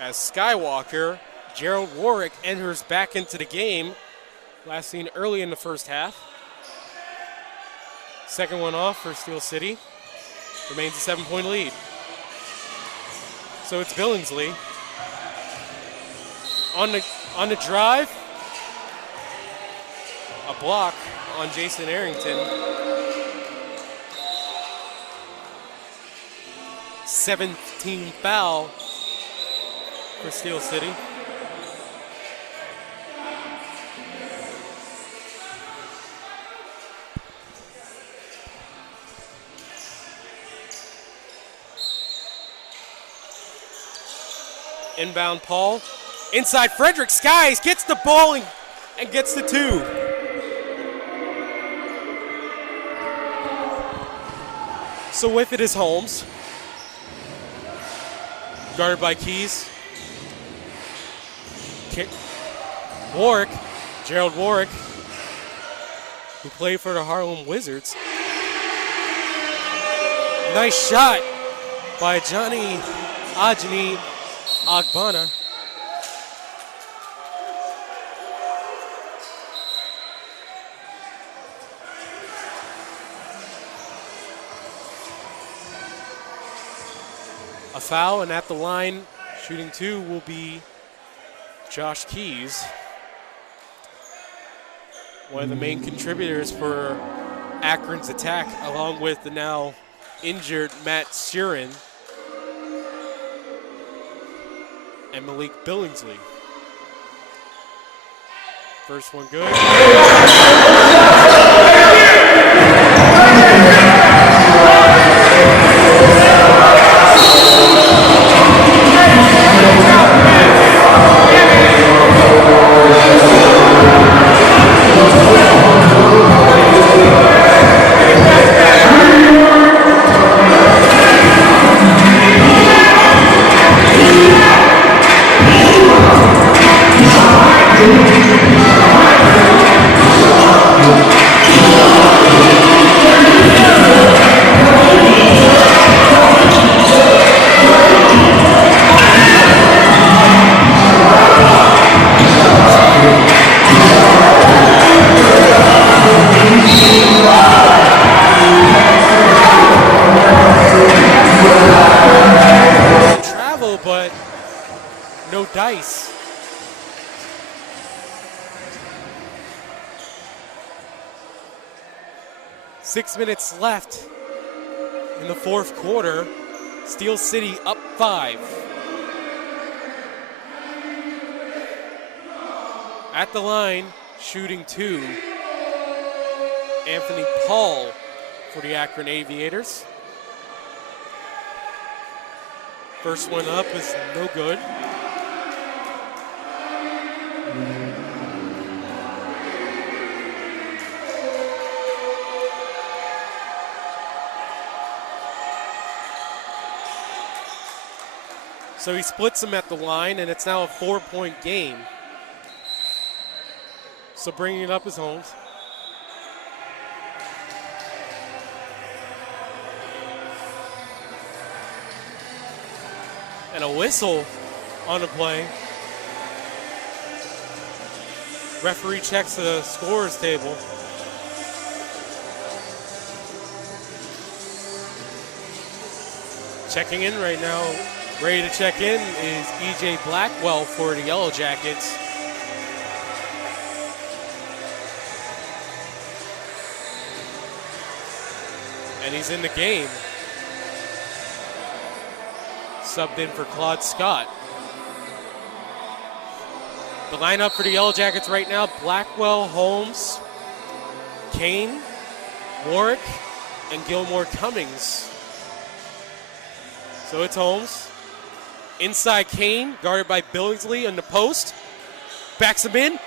As Skywalker, Gerald Warwick enters back into the game. Last seen early in the first half. Second one off for Steel City. Remains a 7-point lead. So it's Billingsley. On the drive. A block on Jason Arrington. 17th foul for Steel City. Inbound Paul. Inside Frederick Skies gets the ball and gets the 2. So with it is Holmes. Guarded by Keys. Warwick, Gerald Warwick, who played for the Harlem Wizards. Nice shot by Johnny Ajani Agbana. A foul, and at the line, shooting 2 will be Josh Keys. One of the main contributors for Akron's attack, along with the now injured Matt Sheeran and Malik Billingsley. First one good. But no dice. Six minutes left in the fourth quarter. Steel City up 5. At the line, shooting 2. Anthony Paul for the Akron Aviators. First one up is no good. So he splits them at the line, and it's now a 4-point game. So bringing it up is Holmes. And a whistle on the play. Referee checks the scorer's table. Checking in right now, ready to check in, is E.J. Blackwell for the Yellow Jackets. And he's in the game. subbed in for Claude Scott. The lineup for the Yellow Jackets right now: Blackwell, Holmes, Kane, Warwick, and Gilmore Cummings. So it's Holmes. Inside Kane, guarded by Billingsley in the post. Backs him in.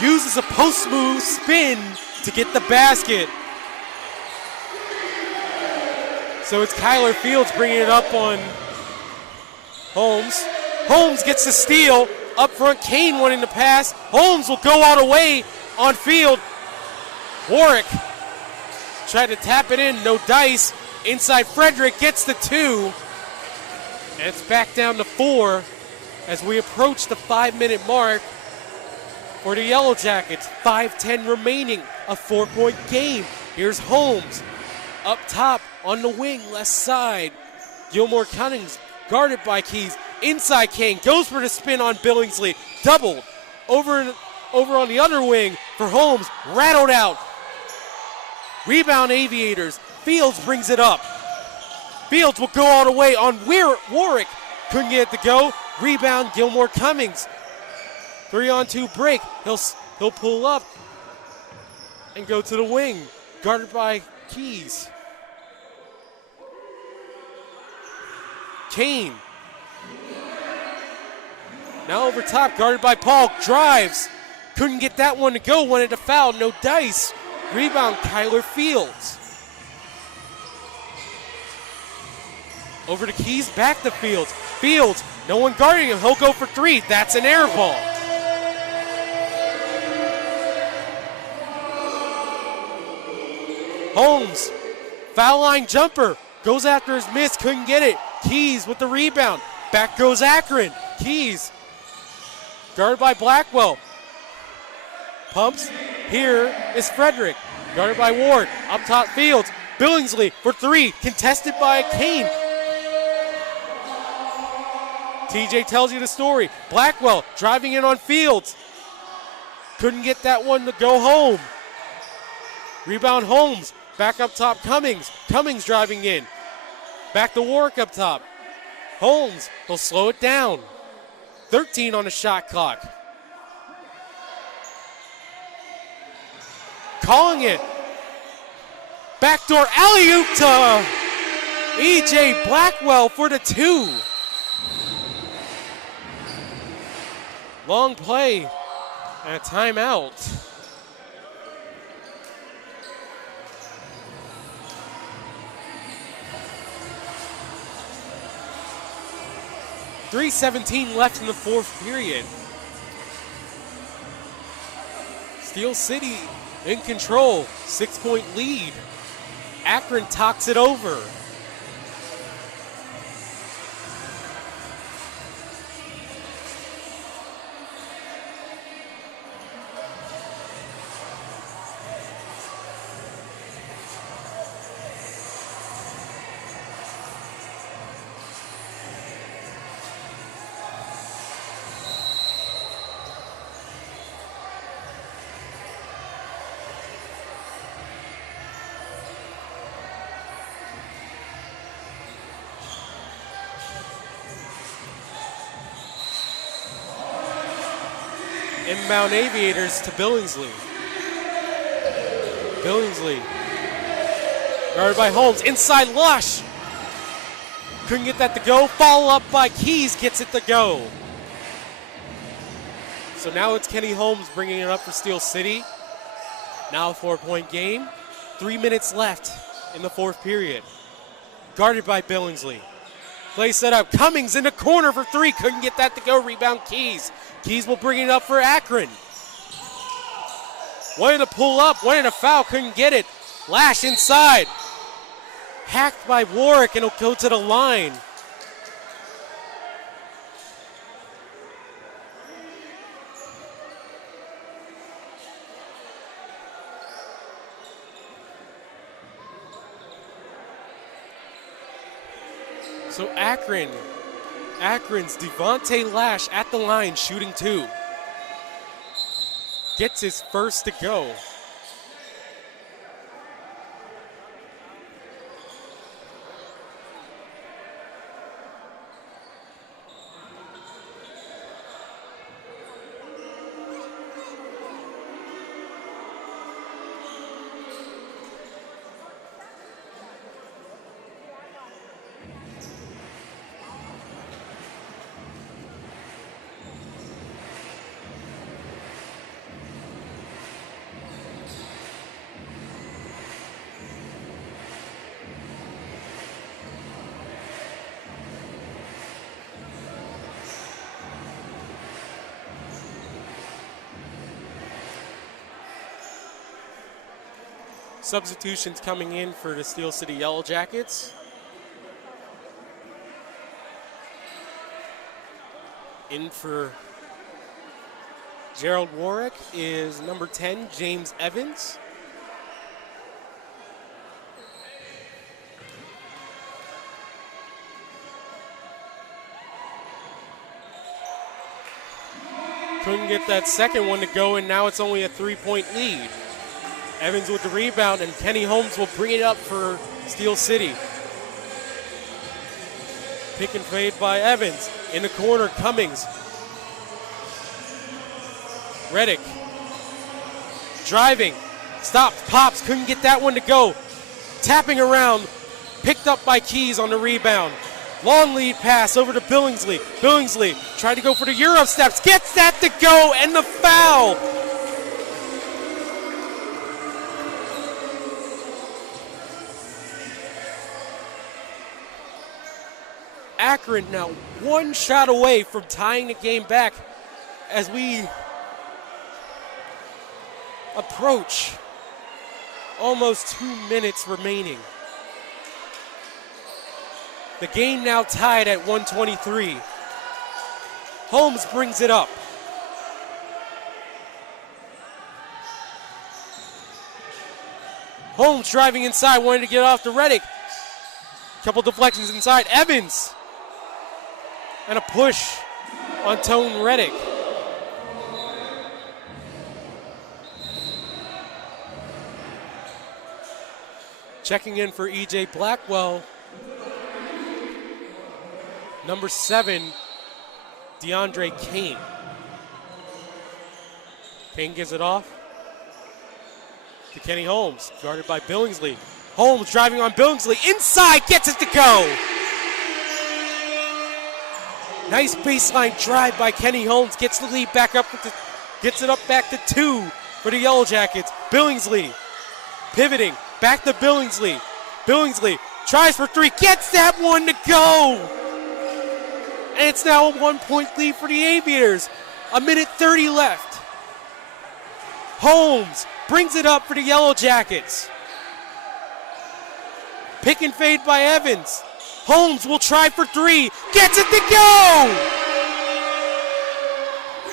Uses a post move spin to get the basket. So it's Kyler Fields bringing it up on Holmes. Holmes gets the steal. Up front, Kane wanting to pass. Holmes will go all the way on Field. Warwick tried to tap it in, no dice. Inside Frederick gets the 2. And it's back down to 4 as we approach the 5-minute mark for the Yellow Jackets. 5:10 remaining, a 4-point game. Here's Holmes up top on the wing, left side. Gilmore Cummings guarded by Keys. Inside Kane goes for the spin on Billingsley. Doubled over on the other wing for Holmes. Rattled out. Rebound Aviators. Fields brings it up. Fields will go all the way on Warwick. Couldn't get it to go. Rebound Gilmore Cummings. 3-on-2 break. He'll pull up and go to the wing. Guarded by Keys. Kane. Now over top, guarded by Paul. Drives. Couldn't get that one to go. Wanted to foul. No dice. Rebound Kyler Fields. Over to Keys. Back to Fields. Fields. No one guarding him. He'll go for 3. That's an air ball. Holmes. Foul line jumper. Goes after his miss. Couldn't get it. Keys with the rebound. Back goes Akron. Keys. Guarded by Blackwell. Pumps. Here is Frederick. Guarded by Ward. Up top Fields. Billingsley for 3. Contested by Kane. TJ tells you the story. Blackwell driving in on Fields. Couldn't get that one to go home. Rebound Holmes. Back up top Cummings. Cummings driving in. Back to Warwick up top. Holmes will slow it down. 13 on the shot clock. Calling it. Backdoor alley-oop to E.J. Blackwell for the 2. Long play and a timeout. .317 left in the 4th period. Steel City in control, 6-point lead. Akron talks it over. Inbound Aviators to Billingsley. Billingsley. Guarded by Holmes. Inside Lush. Couldn't get that to go. Follow up by Keys. Gets it to go. So now it's Kenny Holmes bringing it up for Steel City. Now a 4-point game. 3 minutes left in the 4th period. Guarded by Billingsley. Play set up. Cummings in the corner for 3. Couldn't get that to go. Rebound Keys. Keys will bring it up for Akron. Wanted to pull up. Wanted to foul. Couldn't get it. Lash inside. Hacked by Warwick and he'll go to the line. So Akron's Devontae Lash at the line shooting 2. Gets his first to go. Substitutions coming in for the Steel City Yellow Jackets. In for Gerald Warwick is number 10, James Evans. Couldn't get that second one to go, and now it's only a 3-point lead. Evans with the rebound, and Kenny Holmes will bring it up for Steel City. Pick and fade by Evans. In the corner, Cummings. Reddick. Driving. Stopped. Pops. Couldn't get that one to go. Tapping around. Picked up by Keys on the rebound. Long lead pass over to Billingsley. Billingsley tried to go for the Euro steps. Gets that to go, and the foul. Akron now one shot away from tying the game back as we approach almost 2 minutes remaining. The game now tied at 123. Holmes brings it up. Holmes driving inside, wanting to get off to Reddick. Couple deflections inside. Evans. And a push on Tone Reddick. Checking in for E.J. Blackwell. Number 7, DeAndre Kane. Kane gives it off to Kenny Holmes, guarded by Billingsley. Holmes driving on Billingsley, inside, gets it to go. Nice baseline drive by Kenny Holmes, gets the lead back up, gets it up back to 2 for the Yellow Jackets. Billingsley pivoting, back to Billingsley. Billingsley tries for 3, gets that one to go. And it's now a 1-point lead for the Aviators. 1:30 left. Holmes brings it up for the Yellow Jackets. Pick and fade by Evans. Holmes will try for 3. Gets it to go!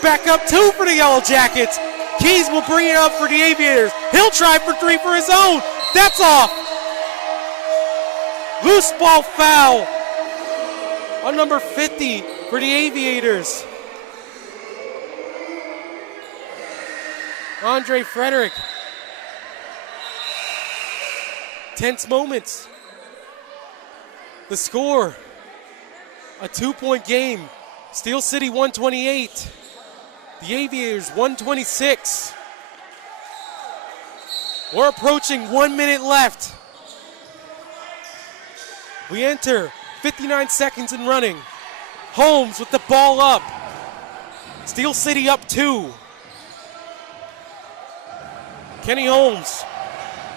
Back up 2 for the Yellow Jackets. Keys will bring it up for the Aviators. He'll try for 3 for his own. That's off. Loose ball foul on number 50 for the Aviators. Andre Frederick. Tense moments. The score, a 2-point game. Steel City 128, the Aviators 126. We're approaching 1 minute left. We enter 59 seconds and running. Holmes with the ball up. Steel City up 2. Kenny Holmes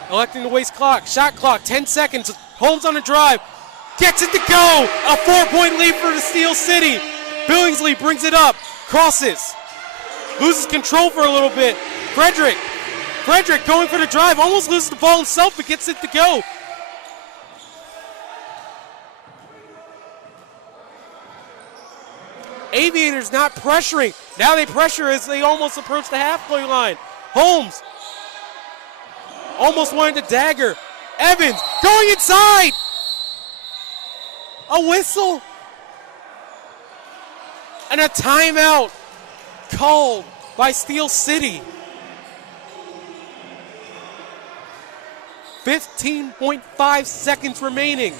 electing to waste clock. Shot clock, 10 seconds. Holmes on the drive. Gets it to go. A 4-point lead for the Steel City. Billingsley brings it up. Crosses. Loses control for a little bit. Frederick going for the drive. Almost loses the ball himself, but gets it to go. Aviators not pressuring. Now they pressure as they almost approach the halfway line. Holmes almost wanted to dagger. Evans going inside. A whistle. And a timeout called by Steel City. 15.5 seconds remaining.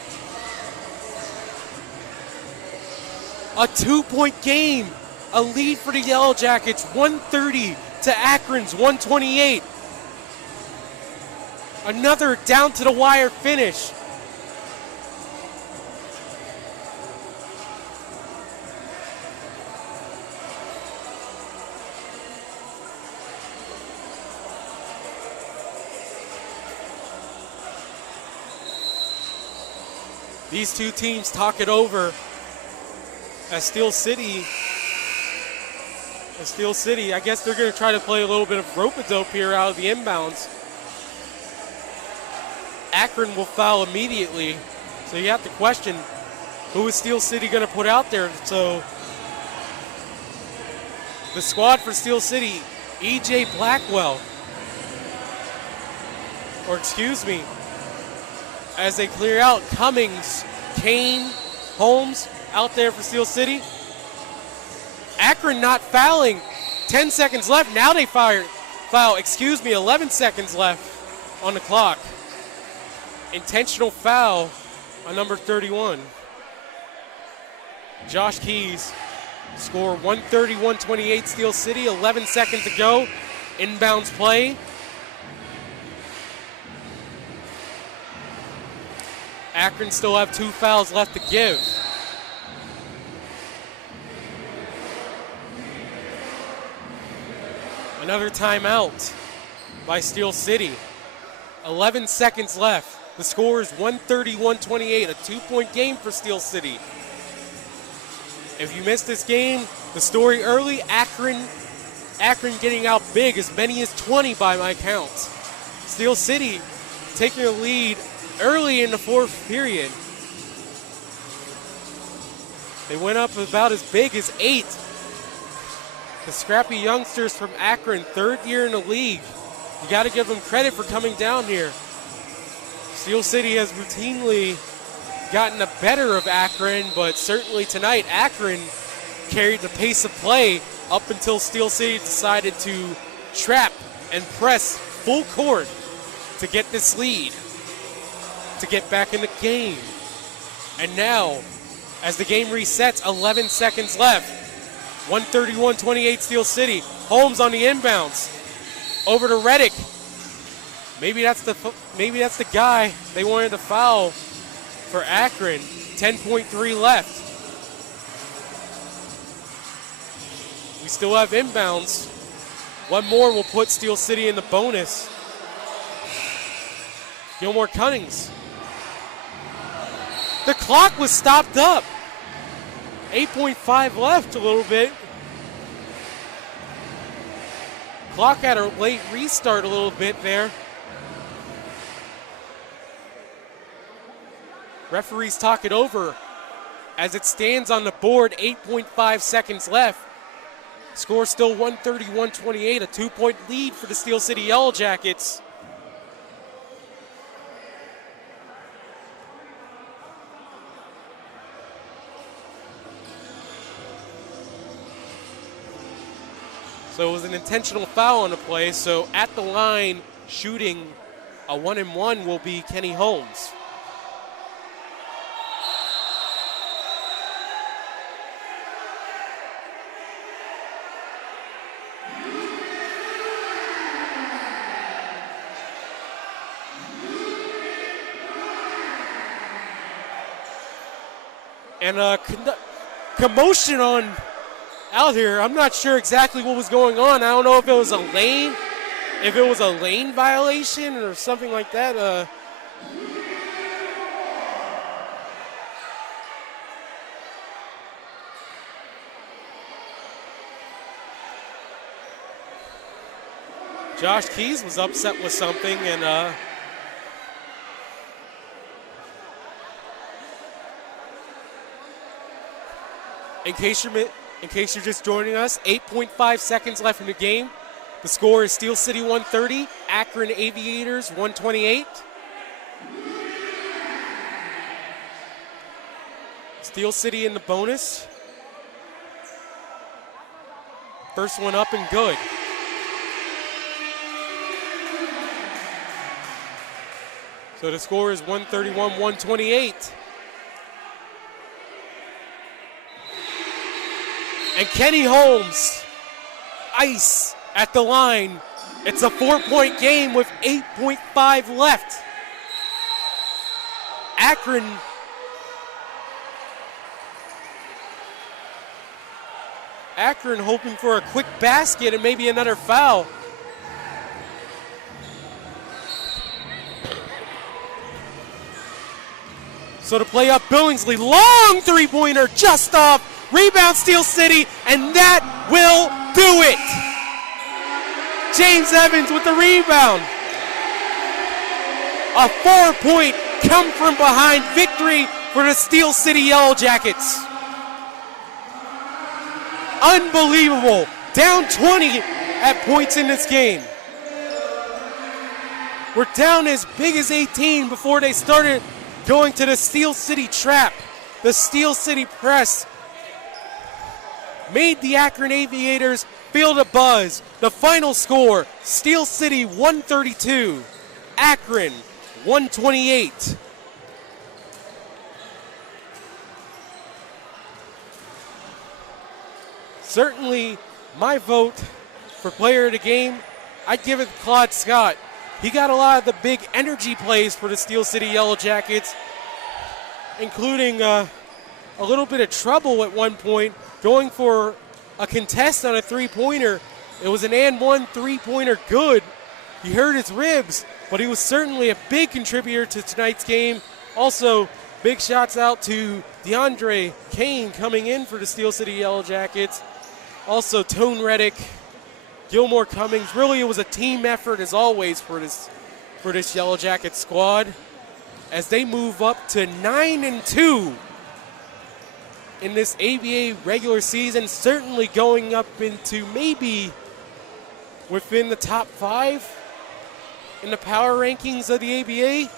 A 2-point game. A lead for the Yellow Jackets, 130 to Akron's 128. Another down to the wire finish. These two teams talk it over as Steel City, I guess they're going to try to play a little bit of rope-a-dope here out of the inbounds. Akron will foul immediately. So you have to question, who is Steel City going to put out there? So the squad for Steel City, E.J. Blackwell, or excuse me, as they clear out, Cummings, Kane, Holmes out there for Steel City. Akron not fouling. 10 seconds left. Now they foul, 11 seconds left on the clock. Intentional foul on number 31. Josh Keys score 130-128 Steel City. 11 seconds to go. Inbounds play. Akron still have 2 fouls left to give. Another timeout by Steel City. 11 seconds left. The score is 130-128, a 2-point game for Steel City. If you missed this game, the story early, Akron getting out big, as many as 20 by my count. Steel City taking a lead early in the 4th period. They went up about as big as 8. The scrappy youngsters from Akron, 3rd year in the league. You got to give them credit for coming down here. Steel City has routinely gotten the better of Akron, but certainly tonight, Akron carried the pace of play up until Steel City decided to trap and press full court to get this lead, to get back in the game. And now, as the game resets, 11 seconds left. 131-28 Steel City. Holmes on the inbounds. Over to Reddick. Maybe that's the guy they wanted to foul for Akron. 10.3 left. We still have inbounds. One more will put Steel City in the bonus. Gilmore Cummings. The clock was stopped up. 8.5 left a little bit. Clock had a late restart a little bit there. Referees talk it over as it stands on the board, 8.5 seconds left. Score still 130-128, a 2-point lead for the Steel City Yellow Jackets. So it was an intentional foul on the play. So at the line, shooting a 1-and-1 will be Kenny Holmes. And commotion on out here. I'm not sure exactly what was going on. I don't know if it was a lane violation or something like that. Josh Keys was upset with something, and in case you're just joining us, 8.5 seconds left in the game. The score is Steel City 130, Akron Aviators 128. Steel City in the bonus. First one up and good. So the score is 131-128. And Kenny Holmes, ice at the line. It's a 4-point game with 8.5 left. Akron hoping for a quick basket and maybe another foul. So to play up Billingsley, long three-pointer just off. Rebound Steel City, and that will do it. James Evans with the rebound. A 4-point come from behind victory for the Steel City Yellow Jackets. Unbelievable. Down 20 at points in this game. We're down as big as 18 before they started going to the Steel City trap. The Steel City press made the Akron Aviators feel the buzz. The final score, Steel City 132, Akron 128. Certainly, my vote for player of the game, I'd give it to Claude Scott. He got a lot of the big energy plays for the Steel City Yellow Jackets, including a little bit of trouble at one point, going for a contest on a three-pointer. It was an and one three-pointer good. He hurt his ribs, but he was certainly a big contributor to tonight's game. Also, big shots out to DeAndre Kane coming in for the Steel City Yellow Jackets. Also, Tone Reddick, Gilmore Cummings. Really, it was a team effort as always for this Yellow Jacket squad as they move up to 9-2 in this ABA regular season. Certainly going up into maybe within the top 5 in the power rankings of the ABA.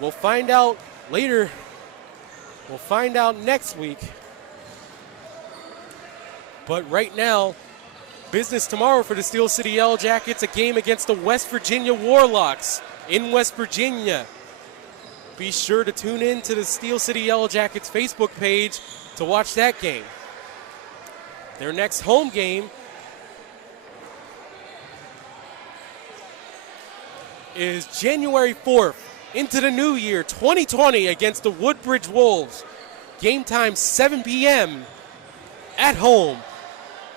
We'll find out later. We'll find out next week. But right now, business tomorrow for the Steel City Yellow Jackets, a game against the West Virginia Warlocks in West Virginia. Be sure to tune in to the Steel City Yellow Jackets Facebook page to watch that game. Their next home game is January 4th into the new year, 2020, against the Woodbridge Wolves. Game time 7 p.m. at home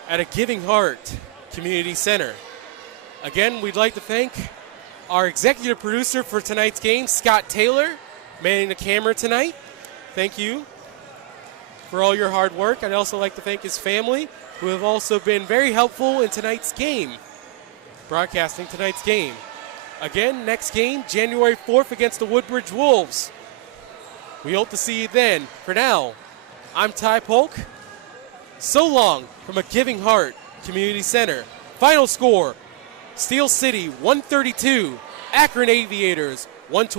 at a Giving Heart Community Center. Again, we'd like to thank our executive producer for tonight's game, Scott Taylor, manning the camera tonight. Thank you for all your hard work. I'd also like to thank his family, who have also been very helpful in tonight's game, broadcasting tonight's game. Again, next game, January 4th against the Woodbridge Wolves. We hope to see you then. For now, I'm Ty Polk. So long from a Giving Heart Community Center. Final score, Steel City 132, Akron Aviators 120.